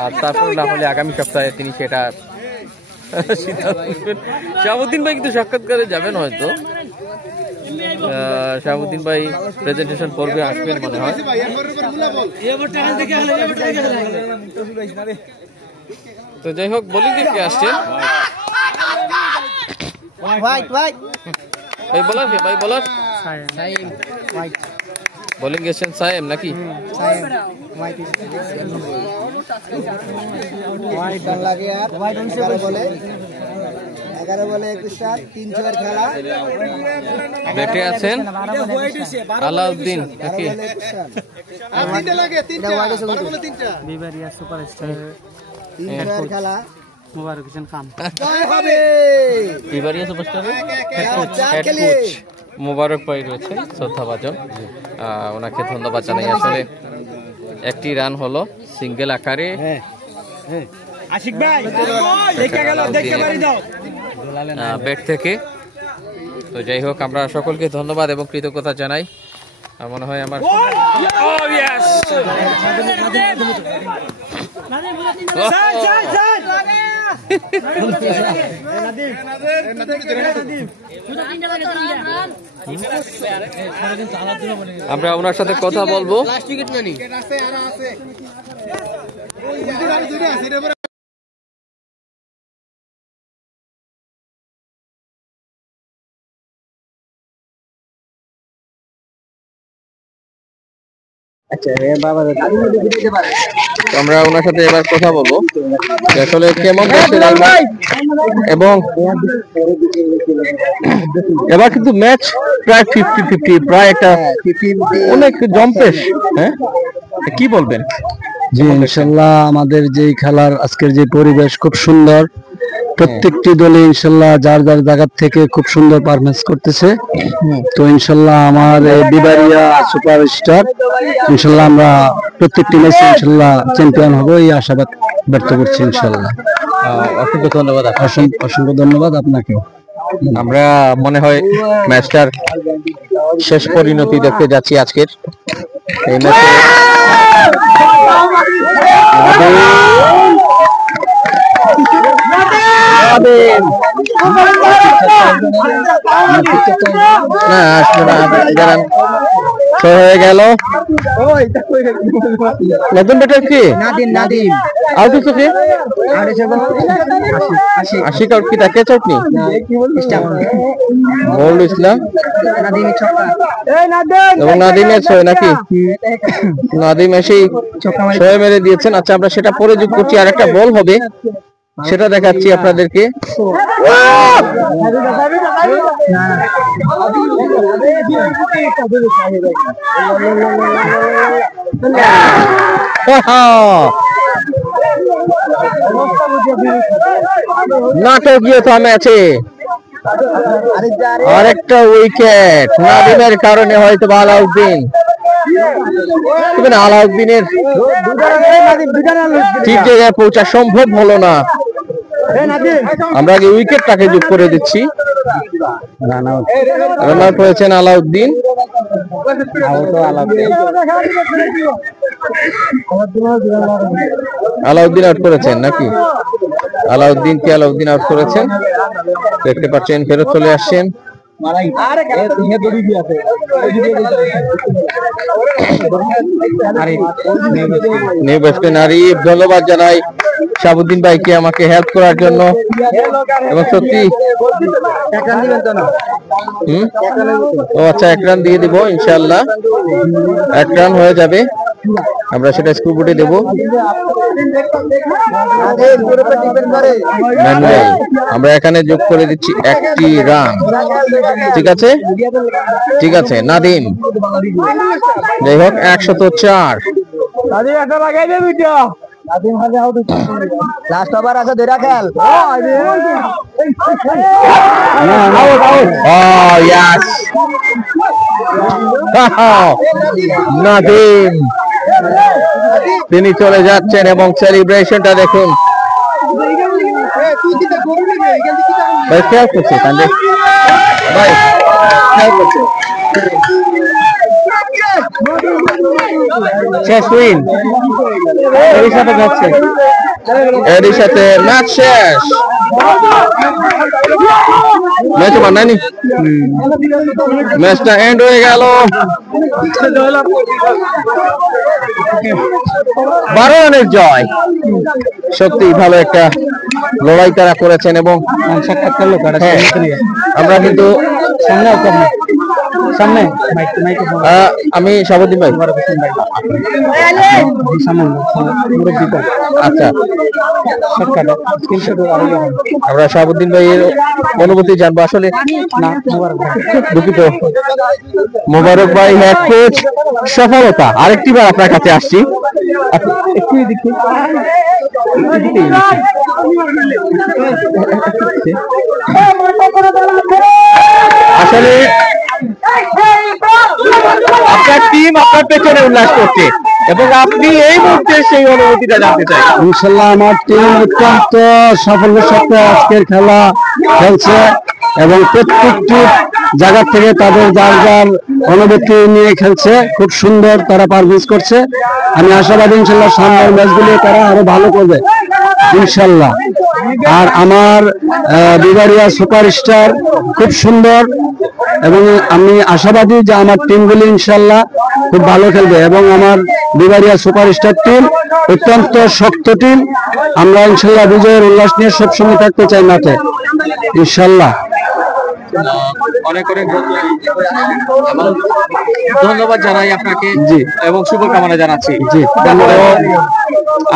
আর তারপর না হলে আগামী সপ্তাহে তিনি সেটা শাহাবুদ্দিন ভাই কিন্তু সাক্ষাৎকারে যাবেন হয়তো। শাহাবুদ্দিন ভাই প্রেজেন্টেশন পর্বে আসবেন মনে হয়। তো যাই হোক, বোলিং দিকে আসছেন ভাই বলার কে ভাই বলার বোলিং গেছেন সায়েম নাকি? ব্যাটে আছেন আলাউদ্দিন নাকি? বিবারিয়া সুপারস্টার খেলা মুবারক হোসেন খান, বিবারিয়া সুপারস্টারের হেড কোচ মুবারক ভাই রয়েছেন, শ্রদ্ধাভাজন, ওনাকে ধন্যবাদ জানাই। আসলে একটি রান হলো সিঙ্গেল আকারে ব্যাট থেকে। তো যাই হোক, আমরা সকলকে ধন্যবাদ এবং কৃতজ্ঞতা জানাই। মনে হয় আমার আমরা ওনার সাথে কথা বলবো। আমরা ওনার সাথে এবার কথা বলবো আসলে কেমন এবং এবার কিন্তু ম্যাচ প্রায় 50-50, প্রায় একটা অনেক জম্পেশ। হ্যাঁ, কি বলবেন? জি ইনশাল্লাহ আমাদের যে খেলার আজকের যে পরিবেশ খুব সুন্দর, প্রত্যেকটি দলে ইনশাল্লাহ যার যার জায়গা থেকে খুব সুন্দর পারফরমেন্স করতেছে। তো ইনশাল্লাহ আমার বিবারিয়া সুপারস্টার ইনশাল্লাহ আমরা প্রত্যেকটি ম্যাচে ইনশাল্লাহ চ্যাম্পিয়ন হবো এই আশাবাদ ব্যক্ত করছি ইনশাল্লাহ। অসংখ্য ধন্যবাদ, অসংখ্য ধন্যবাদ আপনাকেও। আমরা মনে হয় ম্যাচটার শেষ পরিণতি দেখতে যাচ্ছি আজকের এই ম্যাচে। হয়ে গেল নতুন ব্যাটার কি নাদিম আর কিছু কি আশিক আর কি তাকে চটনি বল ইসলাম এবং নাদিমের ছয় নাকি? নাদিম এসেই ছয় মেরে দিয়েছেন। আচ্ছা, আমরা সেটা পরে যোগ করছি, আর একটা বল হবে সেটা দেখাচ্ছি আপনাদেরকে। নাটকীয়তা ম্যাচে আরেকটা উইকেট নাদিমের কারণে হয়তো আলাউদ্দিন আলাউদ্দিনের ঠিক জায়গায় পৌঁছা সম্ভব হলো না। আমরা আগে উইকেটটাকে যোগ করে দিচ্ছি। রান আউট হয়েছেন আলাউদ্দিন। আলাউদ্দিন আউট করেছেন নাকি? আলাউদ্দিন আউট করেছেন, দেখতে পাচ্ছেন। ফেরত চলে আসছেন নিউ ব্যাটসম্যান আরিফ। ধন্যবাদ জানাই শাহাবুদ্দিন ভাইকে আমাকে হেল্প করার জন্য, এবং সত্যি ও আচ্ছা, 1 রান দিয়ে দিব ইনশাআল্লাহ। 1 রান হয়ে যাবে, আমরা সেটা স্কোরবোর্ডে দেব। আমরা এখানে যোগ করে দিচ্ছি 1টি রান। ঠিক আছে নাদিম। যাই হোক, 104। লাস্ট ওভার আছে, ধরে খেল। নাদিম তিনি চলে যাচ্ছেন এবং সেলিব্রেশনটা দেখুন। ভাই খেয়াল করছে ভাই খেয়াল করছে। শেষ উইন এই সাথে যাচ্ছে। এরই সাথে ম্যাচ শেষ। ম্যাচ বানায়নি, ম্যাচটা এন্ড হয়ে গেল। 12 রানের জয়। সত্যি ভালো একটা লড়াই তারা করেছেন এবং আমরা কিন্তু সামনে আমি শাহাবুদ্দিন ভাই, আচ্ছা আমরা শাহাবুদ্দিন ভাইয়ের অনুভূতি জানবো। আসলে দুঃখিত, মোবারক ভাই হেড কোচ সফলতা। আরেকটি বার আপনার কাছে আসছি, আসলে আপনার টিম আপনার পেছনে উল্লাস করছে এবং আপনি এই মুহূর্তে সেই অনুভূতিটা জানতে চাই। ইনশাল্লাহ আমার টিম অত্যন্ত সাফল্যের সাথে আজকের খেলা খেলছে এবং প্রত্যেকটি জায়গা থেকে তাদের যার যার অনুভূতি নিয়ে খেলছে। খুব সুন্দর তারা পারফরমেন্স করছে। আমি আশাবাদী ইনশাল্লাহ সামনের ম্যাচগুলি তারা আরো ভালো করবে ইনশাল্লাহ। আর আমার বিবারিয়া সুপারস্টার খুব সুন্দর এবং আমি আশাবাদী যে আমার টিমগুলি ইনশাল্লাহ খুব ভালো খেলবে এবং আমার বিবারিয়া সুপারস্টার টিম অত্যন্ত শক্ত টিম। আমরা ইনশাল্লাহ বিজয়ের উল্লাস নিয়ে সবসময় থাকতে চাই মাঠে ইনশাল্লাহ। অনেক অনেক ধন্যবাদ জানাই আপনাকে জি এবং শুভকামনা জানাচ্ছি। জি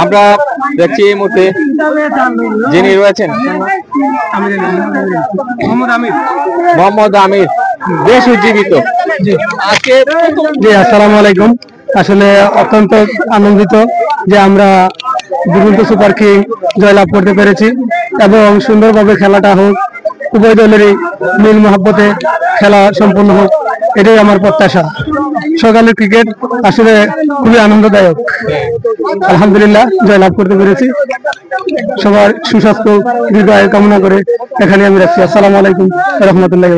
আমরা দেখছি এই মুহূর্তে যিনি রয়েছেন মোহাম্মদ আমির, বেশ উজ্জীবিত। আজকে জি আসসালামু আলাইকুম। আসলে অত্যন্ত আনন্দিত যে আমরা দুরন্ত সুপার কিং জয়লাভ করতে পেরেছি এবং সুন্দরভাবে খেলাটা হোক, উভয় দলেরই মিল মহব্বতে খেলা সম্পূর্ণ হোক, এটাই আমার প্রত্যাশা। সকালের ক্রিকেট আসলে খুবই আনন্দদায়ক। আলহামদুলিল্লাহ জয়লাভ করতে পেরেছি। সবার সুস্বাস্থ্য দীর্ঘায়ু কামনা করে এখানে আমি রাখছি। আসসালামু আলাইকুম রহমতুল্লাহ।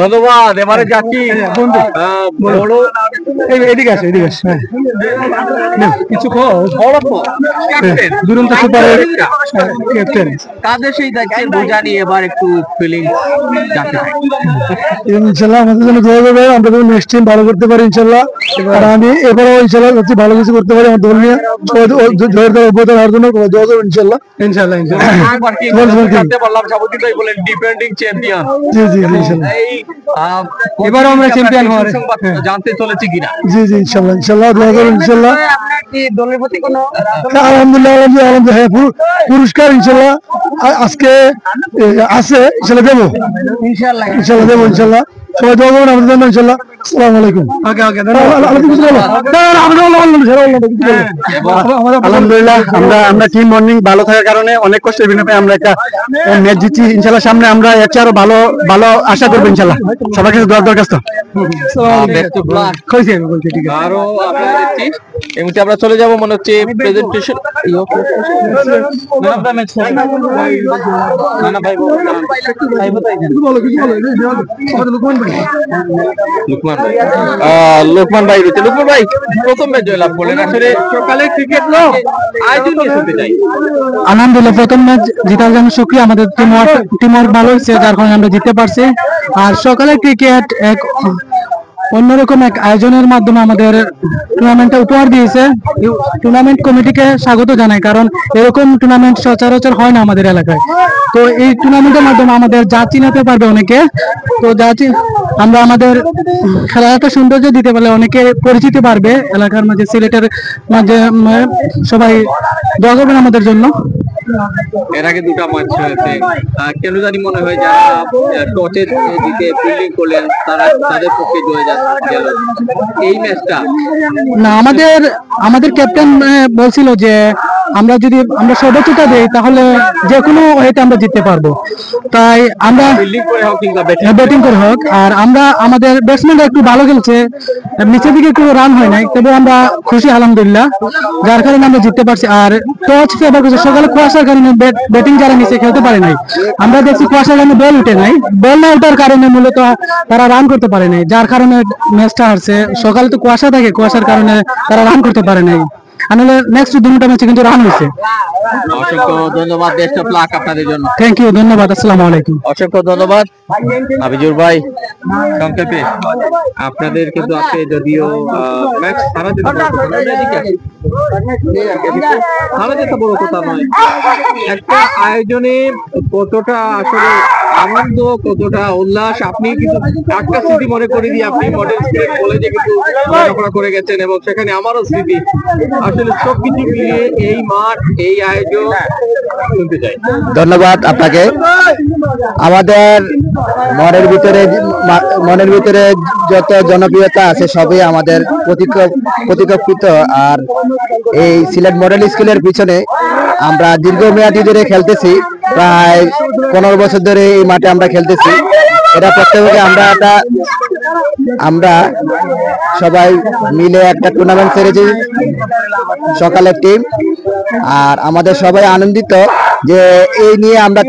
ধন্যবাদ। এবারে যাচ্ছি এদিকে আসে, এদিকে আসে। কিছু দুরন্ত সুপারের ক্যাপ্টেন তাদের সেই দায়িত্বের বোঝা নিয়ে এবার একটু ফিলিং জানতে চাই। ইনশাল্লাহ আমাদের জন্য দোয়া করবে, আমরা যেন নেক্সট টাইম ভালো করতে পারি ইনশাল্লাহ। আর আমি এবারেও ইনশাল্লাহ ভালো কিছু করতে পারি আমার দল নিয়ে জয়ের অভ্যর্থনা হওয়ার জন্য দোয়া করবো ইনশাল্লাহ। ইনশাল্লাহ ডিফেন্ডিং চ্যাম্পিয়ন। জি জি ইনশাল্লাহ এবারও আমরা চ্যাম্পিয়ন হওয়ার জানতে চলেছি কিনা। জি জি ইনশাল্লাহ ইনশাল্লাহ দোয়া করবেন ইনশাল্লাহ। দলের প্রতি কোনো আলহামদুলিল্লাহ আলহামদুলিল্লাহ হ্যাঁ পুরস্কার ইনশাল্লাহ আজকে আছে, ইনশাল্লাহ দেবো ইনশাল্লাহ দেবো ইনশাল্লাহ। সবাই দোয়া করবেন আমাদের জন্য ইনশাল্লাহ। আসসালামু আলাইকুম। আলহামদুলিল্লাহ আমরা টিম মর্নিং ভালো থাকার কারণে অনেক কষ্টের বিনিময়ে আমরা একটা ম্যাচ জিতছি ইনশাল্লাহ। সামনে আমরা এর চেয়ে আরো ভালো ভালো আশা করবো ইনশাল্লাহ। সবার কাছে দোয়ার দরখাস্ত। আরো এই মুহূর্তে আমরা চলে যাবো মনে হচ্ছে প্রেজেন্টেশন। লোকমান ভাই রয়েছে। লোকমান ভাই প্রথম ম্যাচ জয়লাভ করলেন, আসলে সকালে ক্রিকেট আয়োজন নিয়ে শুনতে চাই। আলহামদুলিল্লাহ প্রথম ম্যাচ জেতার জন্য শুকরিয়া। আমাদের টিমওয়ার্ক ভালো হয়েছে, যার কারণে আমরা জিততে পারছি। আর সকালে ক্রিকেট এক অন্যরকম এক আয়োজনের মাধ্যমে আমাদের টুর্নামেন্টটা উপহার দিয়েছে। টুর্নামেন্ট কমিটিকে স্বাগত জানাই, কারণ এরকম টুর্নামেন্ট সচরাচর হয় না আমাদের এলাকায়। তো এই টুর্নামেন্টের মাধ্যমে আমাদের যা চিনাতে পারবে অনেকে, তো আমরা আমাদের খেলাটা সৌন্দর্য দিতে পারলে অনেকে পরিচিতি পারবে এলাকার মাঝে, সিলেটের মাঝে। সবাই দোয়া করবেন আমাদের জন্য। এর আগে দুটো ম্যাচ হয়েছে, কেন জানি মনে হয় যারা টসের দিকে ফিল্ডিং করলেন তাদের পক্ষে জয় গেল এই ম্যাচটা। না, আমাদের ক্যাপ্টেন বলছিল যে আমরা যদি সর্বোচ্চটা দিই তাহলে যে কোনো ওয়েতে আমরা জিততে পারবো। তাই আমরা ব্যাটিং করে হোক, আর আমাদের ব্যাটসম্যানরা একটু ভালো খেলছে, নিচের দিকে কোনো রান হয় নাই, তবে আমরা খুশি আলহামদুলিল্লাহ, যার কারণে আমরা জিততে পারছি। আর টস ফেভার করছে, সকালে কুয়াশার কারণে ব্যাটিং যারা নিচে খেলতে পারে নাই, আমরা দেখছি কুয়াশার কারণে বল উঠে নাই, বল না ওঠার কারণে মূলত তারা রান করতে পারে নাই, যার কারণে ম্যাচটা হারছে। সকালে তো কুয়াশা থাকে, কুয়াশার কারণে তারা রান করতে পারে নাই। আনলে নেক্সট দুটো ম্যাচে কিন্তু রান হয়েছে। অসংখ্য ধন্যবাদ, বেস্ট অফ লাক আপনাদের জন্য। থ্যাংক ইউ, ধন্যবাদ, আসসালামু আলাইকুম। অসংখ্য ধন্যবাদ হাবিজুর ভাই। সংক্ষেপে আপনাদের কিন্তু আজকে যদিও ম্যাচ হারা যেতে বড় কথা নয়, একটা আয়োজনে কতটা আসলে আনন্দ, কতটা উল্লাস, আপনি কিন্তু একটা স্মৃতি মনে করে দিয়ে আপনি মডেল স্কুল কলেজে কিন্তু লেখাপড়া করে গেছেন এবং সেখানে আমারও স্মৃতি। আসলে সবকিছু মিলিয়ে এই মাঠ, এই আয়োজন শুনতে চাই। ধন্যবাদ আপনাকে। আমাদের মনের ভিতরে যত জনপ্রিয়তা আছে সবই আমাদের প্রতিকল্পিত। আর এই সিলেট মডেল স্কুলের পিছনে আমরা দীর্ঘমেয়াদী ধরে খেলতেছি, প্রায় 15 বছর ধরে এই মাঠে আমরা খেলতেছি। এটা প্রত্যেকে আমরা সবাই মিলে একটা টুর্নামেন্ট সেরেছি সকালের টিম। আর আমাদের সবাই আনন্দিত যে এই নিয়ে আমরা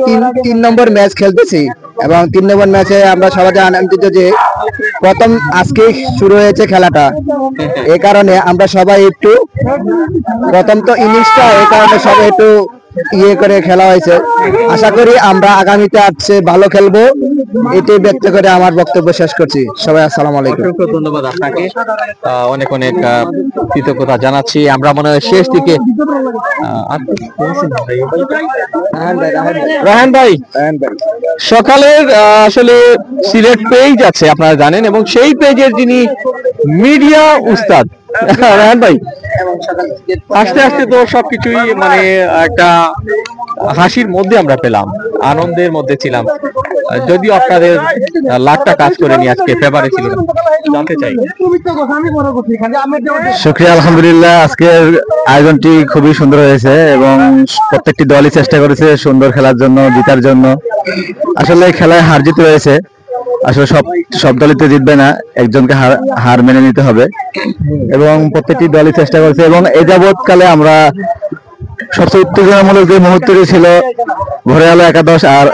তিন নম্বর ম্যাচ খেলতেছি এবং 3 নম্বর ম্যাচে আমরা সবাই আনন্দিত যে প্রথম আজকে শুরু হয়েছে খেলাটা। এই কারণে আমরা সবাই একটু প্রথম তো ইনিংসটা, এই কারণে সবাই একটু করে খেলা হয়েছে। আশা করি আমরা আগামীতে আসছে ভালো খেলবো, এটাই ব্যক্ত করে আমার বক্তব্য শেষ করছি। সবাই আসসালামু আলাইকুম। অসংখ্য ধন্যবাদ আপনাকে, অনেক অনেক কৃতজ্ঞতা জানাচ্ছি। আমরা মনে হয় শেষ দিকে রাহান ভাই, সকালের আসলে সিলেট পেজ আছে আপনারা জানেন, এবং সেই পেজের যিনি মিডিয়া উস্তাদ রাহান ভাই, আস্তে আস্তে তো সবকিছুই মানে একটা হাসির মধ্যে আমরা পেলাম, আনন্দের মধ্যে ছিলাম। যদিও আপনাদের লাখটা কাজ করে নিয়ে আজকে ফেভারে ছিল, জানতে চাই। শুকরিয়া, আলহামদুলিল্লাহ। আজকের আয়োজনটি খুবই সুন্দর হয়েছে এবং প্রত্যেকটি দলই চেষ্টা করেছে সুন্দর খেলার জন্য, জিতার জন্য। আসলে খেলায় হার জিত রয়েছে, আসলে সব দলই তো জিতবে না, একজনকে হার মেনে নিতে হবে এবং প্রত্যেকটি দলই চেষ্টা করেছে। এবং এই যাবৎকালে আমরা সবচেয়ে উত্তেজনামূলক যে মুহূর্তটি ছিল ঘরে আলো একাদশ আর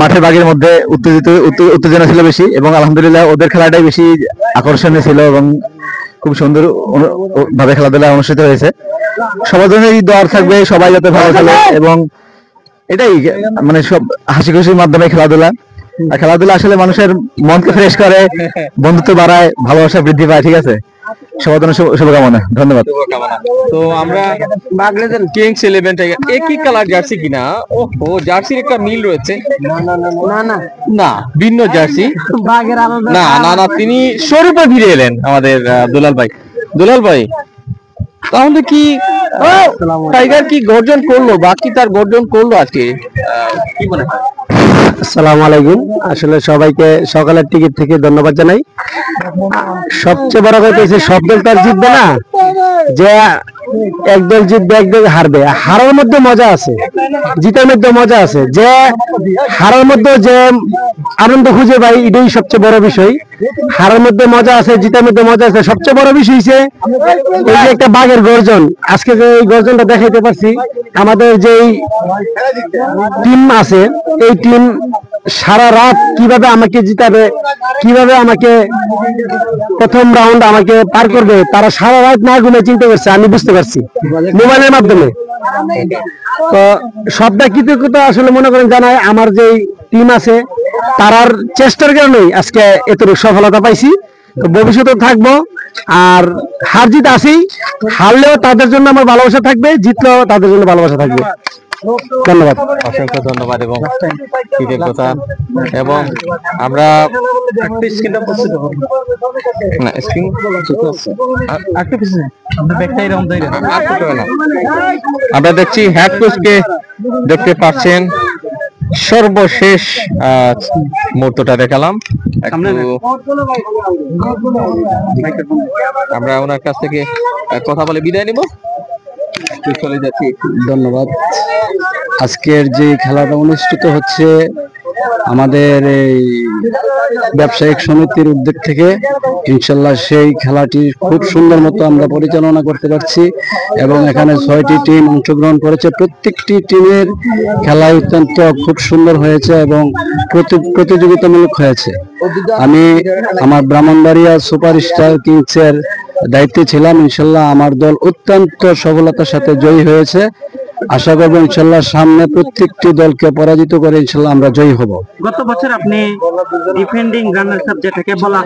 মাঠের বাগের মধ্যে উত্তেজনা ছিল বেশি, এবং আলহামদুলিল্লাহ ওদের খেলাটাই বেশি আকর্ষণীয় ছিল এবং খুব সুন্দর ভাবে খেলাধুলা অনুষ্ঠিত হয়েছে। সবার জন্যই দোয়া থাকবে, সবাই যাতে ভালো খেলে, এবং এটাই মানে সব হাসি খুশির মাধ্যমে খেলাধুলা আসলে মানুষের মনকে ফ্রেশ করে, বন্ধুত্ব বাড়ায়, ভালোবাসা বৃদ্ধি পায়। ঠিক আছে, সবার জন্য শুভকামনা, ধন্যবাদ। তো আমরা কিংস 11 টাইগার একই কালার জার্সি কিনা? ওহো, জার্সির একটা মিল রয়েছে। না ভিন্ন জার্সি। না তিনি স্বরূপে ফিরে এলেন আমাদের দুলাল ভাই। তাহলে কি টাইগার কি গর্জন করলো, বাকি তার গর্জন করলো আজকে, কি মনে হয়? আসসালামু আলাইকুম। আসলে সবাইকে সকালের টিকিট থেকে ধন্যবাদ জানাই। সবচেয়ে বড় কথা হচ্ছে সব দল তার জিতবে না, যে একদল জিতবে একদল হারবে। হারার মধ্যে মজা আছে, জিতার মধ্যে মজা আছে। যে হারার মধ্যে যে আনন্দ খুঁজে পাই, এটাই সবচেয়ে বড় বিষয়। হারার মধ্যে মজা আছে, জিতার মধ্যে মজা আছে। সবচেয়ে বড় বিষয় হচ্ছে এই যে একটা বাঘের গর্জন। আজকে যে এই গর্জনটা দেখাইতে পারছি, আমাদের যে টিম আছে, এই টিম সারা রাত কিভাবে আমাকে জিতাবে, কিভাবে আমাকে প্রথম রাউন্ড আমাকে পার করবে, তারা সারা রাত না ঘুমে চিন্তা করছে, আমি বুঝতে পারছি মোবাইলের মাধ্যমে। তো সবটা কৃতজ্ঞতা আসলে মনে করেন জানাই আমার যে টিম আছে, তারার চেষ্টার কারণেই আজকে এতটুকু সফলতা পাইছি। তো ভবিষ্যতে থাকবো, আর হার জিত আছেই, হারলেও তাদের জন্য আমার ভালোবাসা থাকবে, জিতলেও তাদের জন্য ভালোবাসা থাকবে। ধন্যবাদ, অসংখ্য ধন্যবাদ এবং কৃতজ্ঞতা। এবং আমরা আমরা দেখছি হেড কোচকে দেখতে পাচ্ছেন, সর্বশেষ মুহূর্তটা দেখালাম। আমরা ওনার কাছ থেকে কথা বলে বিদায় নিব, চলে যাচ্ছি। ধন্যবাদ। আজকের যে খেলাটা অনুষ্ঠিত হচ্ছে আমাদের এই ব্যবসায়িক সমিতির উদ্যোগ থেকে, ইনশাল্লাহ সেই খেলাটি খুব সুন্দর মতো আমরা পরিচালনা করতে পারছি এবং এখানে 6টি টিম অংশগ্রহণ করেছে। প্রত্যেকটি টিমের খেলা অত্যন্ত খুব সুন্দর হয়েছে এবং প্রতিযোগিতামূলক হয়েছে। আমি আমার ব্রাহ্মণবাড়িয়া সুপারস্টার কিংসের দায়িত্বে ছিলাম। ইনশাল্লাহ আমার দল অত্যন্ত সফলতার সাথে জয়ী হয়েছে। আশা করবো ইনশাল্লাহ সামনে প্রত্যেকটি দলকে পরাজিত করে ইনশাল্লাহ আমরা জয়ী হব। গত বছর আপনি ডিফেন্ডিং রানার্স আপ যেটাকে বলা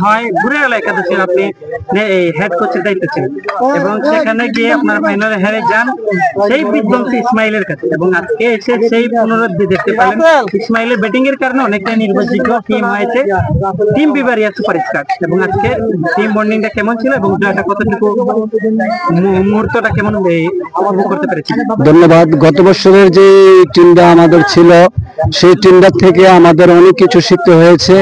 হয় ঘুরে গেল একাদশের আপনি হেড কোচের দায়িত্ব ছিলেন এবং সেখানে গিয়ে আপনার ফাইনালে হেরে যান সেই বিধ্বংসী ইসমাইলের কাছে, এবং আজকে এসে সেই পুনরুদ্ধি দেখতে পেলেন। ইসমাইলের ব্যাটিং এর কারণে অনেকটা নির্ভরযোগ্য টিম হয়েছে, টিম বিভারিয়া সুপারস্টার। এবং আজকে টিম বন্ডিংটা কেমন ছিল এবং জয়টা কতটুকু মুহূর্তটা কেমন উপভোগ করতে পেরেছি? ধন্যবাদ। গত বছরের যে টিমটা আমাদের ছিল সেই টিমটার থেকে আমাদের অনেক কিছু শিখতে হয়েছে।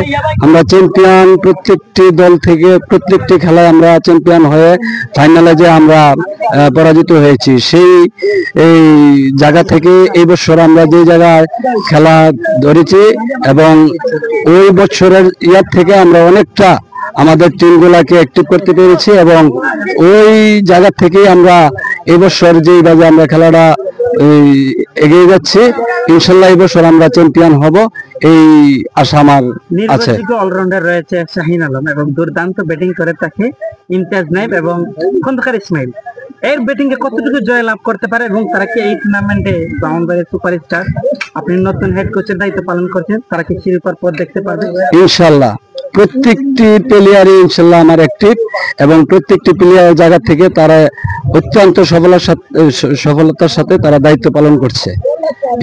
আমরা চ্যাম্পিয়ন, প্রত্যেকটি দল থেকে প্রত্যেকটি খেলায় আমরা চ্যাম্পিয়ন হয়ে ফাইনালে যে আমরা পরাজিত হয়েছি, সেই এই জায়গা থেকে এই বছর আমরা যে জায়গায় খেলা ধরেছি এবং ওই বছরের ইয়ার থেকে আমরা অনেকটা আমাদের টিমগুলাকে অ্যাক্টিভ করতে পেরেছি এবং ওই জায়গা থেকে আমরা এবছর যেভাবে আমরা খেলাটা এগিয়ে যাচ্ছি, ইনশাল্লাহ এবছর আমরা চ্যাম্পিয়ন হব এই আশা আমার আছে। অলরাউন্ডার রয়েছে শাহিন আলম এবং দুর্দান্ত ব্যাটিং করে থাকে ইমতিয়াজ নাইব এবং খন্দকার ইসমাইল। এর ব্যাটিং এ কতটুকু জয় লাভ করতে পারে এবং তারা কি এই টুর্নামেন্টে ব্রাউনবাড়ির সুপারস্টার, আপনি নতুন হেড কোচের দায়িত্ব পালন করছেন, তারা কি শিরোপার পথ দেখতে পারবে? ইনশাল্লাহ প্রত্যেকটি প্লেয়ারই ইনশাল্লাহ আমার অ্যাক্টিভ এবং প্রত্যেকটি প্লেয়ারের জায়গা থেকে তারা অত্যন্ত সফলতার সাথে তারা দায়িত্ব পালন করছে।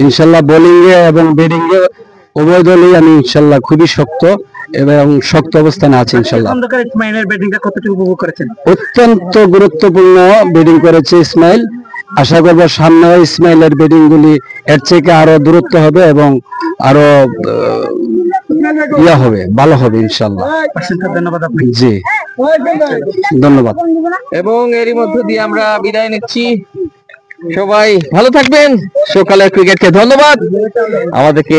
ইনশাল্লাহ বোলিং এ এবং ব্যাটিং এ উভয় দলই আমি ইনশাল্লাহ খুবই শক্ত এবং শক্ত অবস্থানে আছে। ইনশাল্লাহ অত্যন্ত গুরুত্বপূর্ণ ব্যাটিং করেছে ইসমাইল। আশা করবো সামনে ইসমাইলের ব্যাটিং গুলি এর থেকে আরো দূরত্ব হবে এবং আরো ইয়া হবে, ভালো হবে ইনশাল্লাহ। ধন্যবাদ আপনাকে। জি ধন্যবাদ। এবং এরই মধ্য দিয়ে আমরা বিদায় নিচ্ছি। সবাই ভালো থাকবেন। সকালের ক্রিকেটকে ধন্যবাদ, আমাদেরকে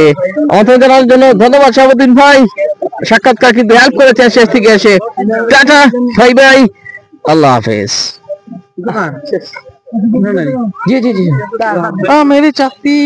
আমন্ত্রণ জানানোর জন্য ধন্যবাদ শাহাবুদ্দিন ভাই। সাক্ষাৎকার কিন্তু হেল্প করেছেন শেষ থেকে এসে। টাটা, বাই বাই, আল্লাহ হাফেজ। জি জি জি, মেরি চাকতি।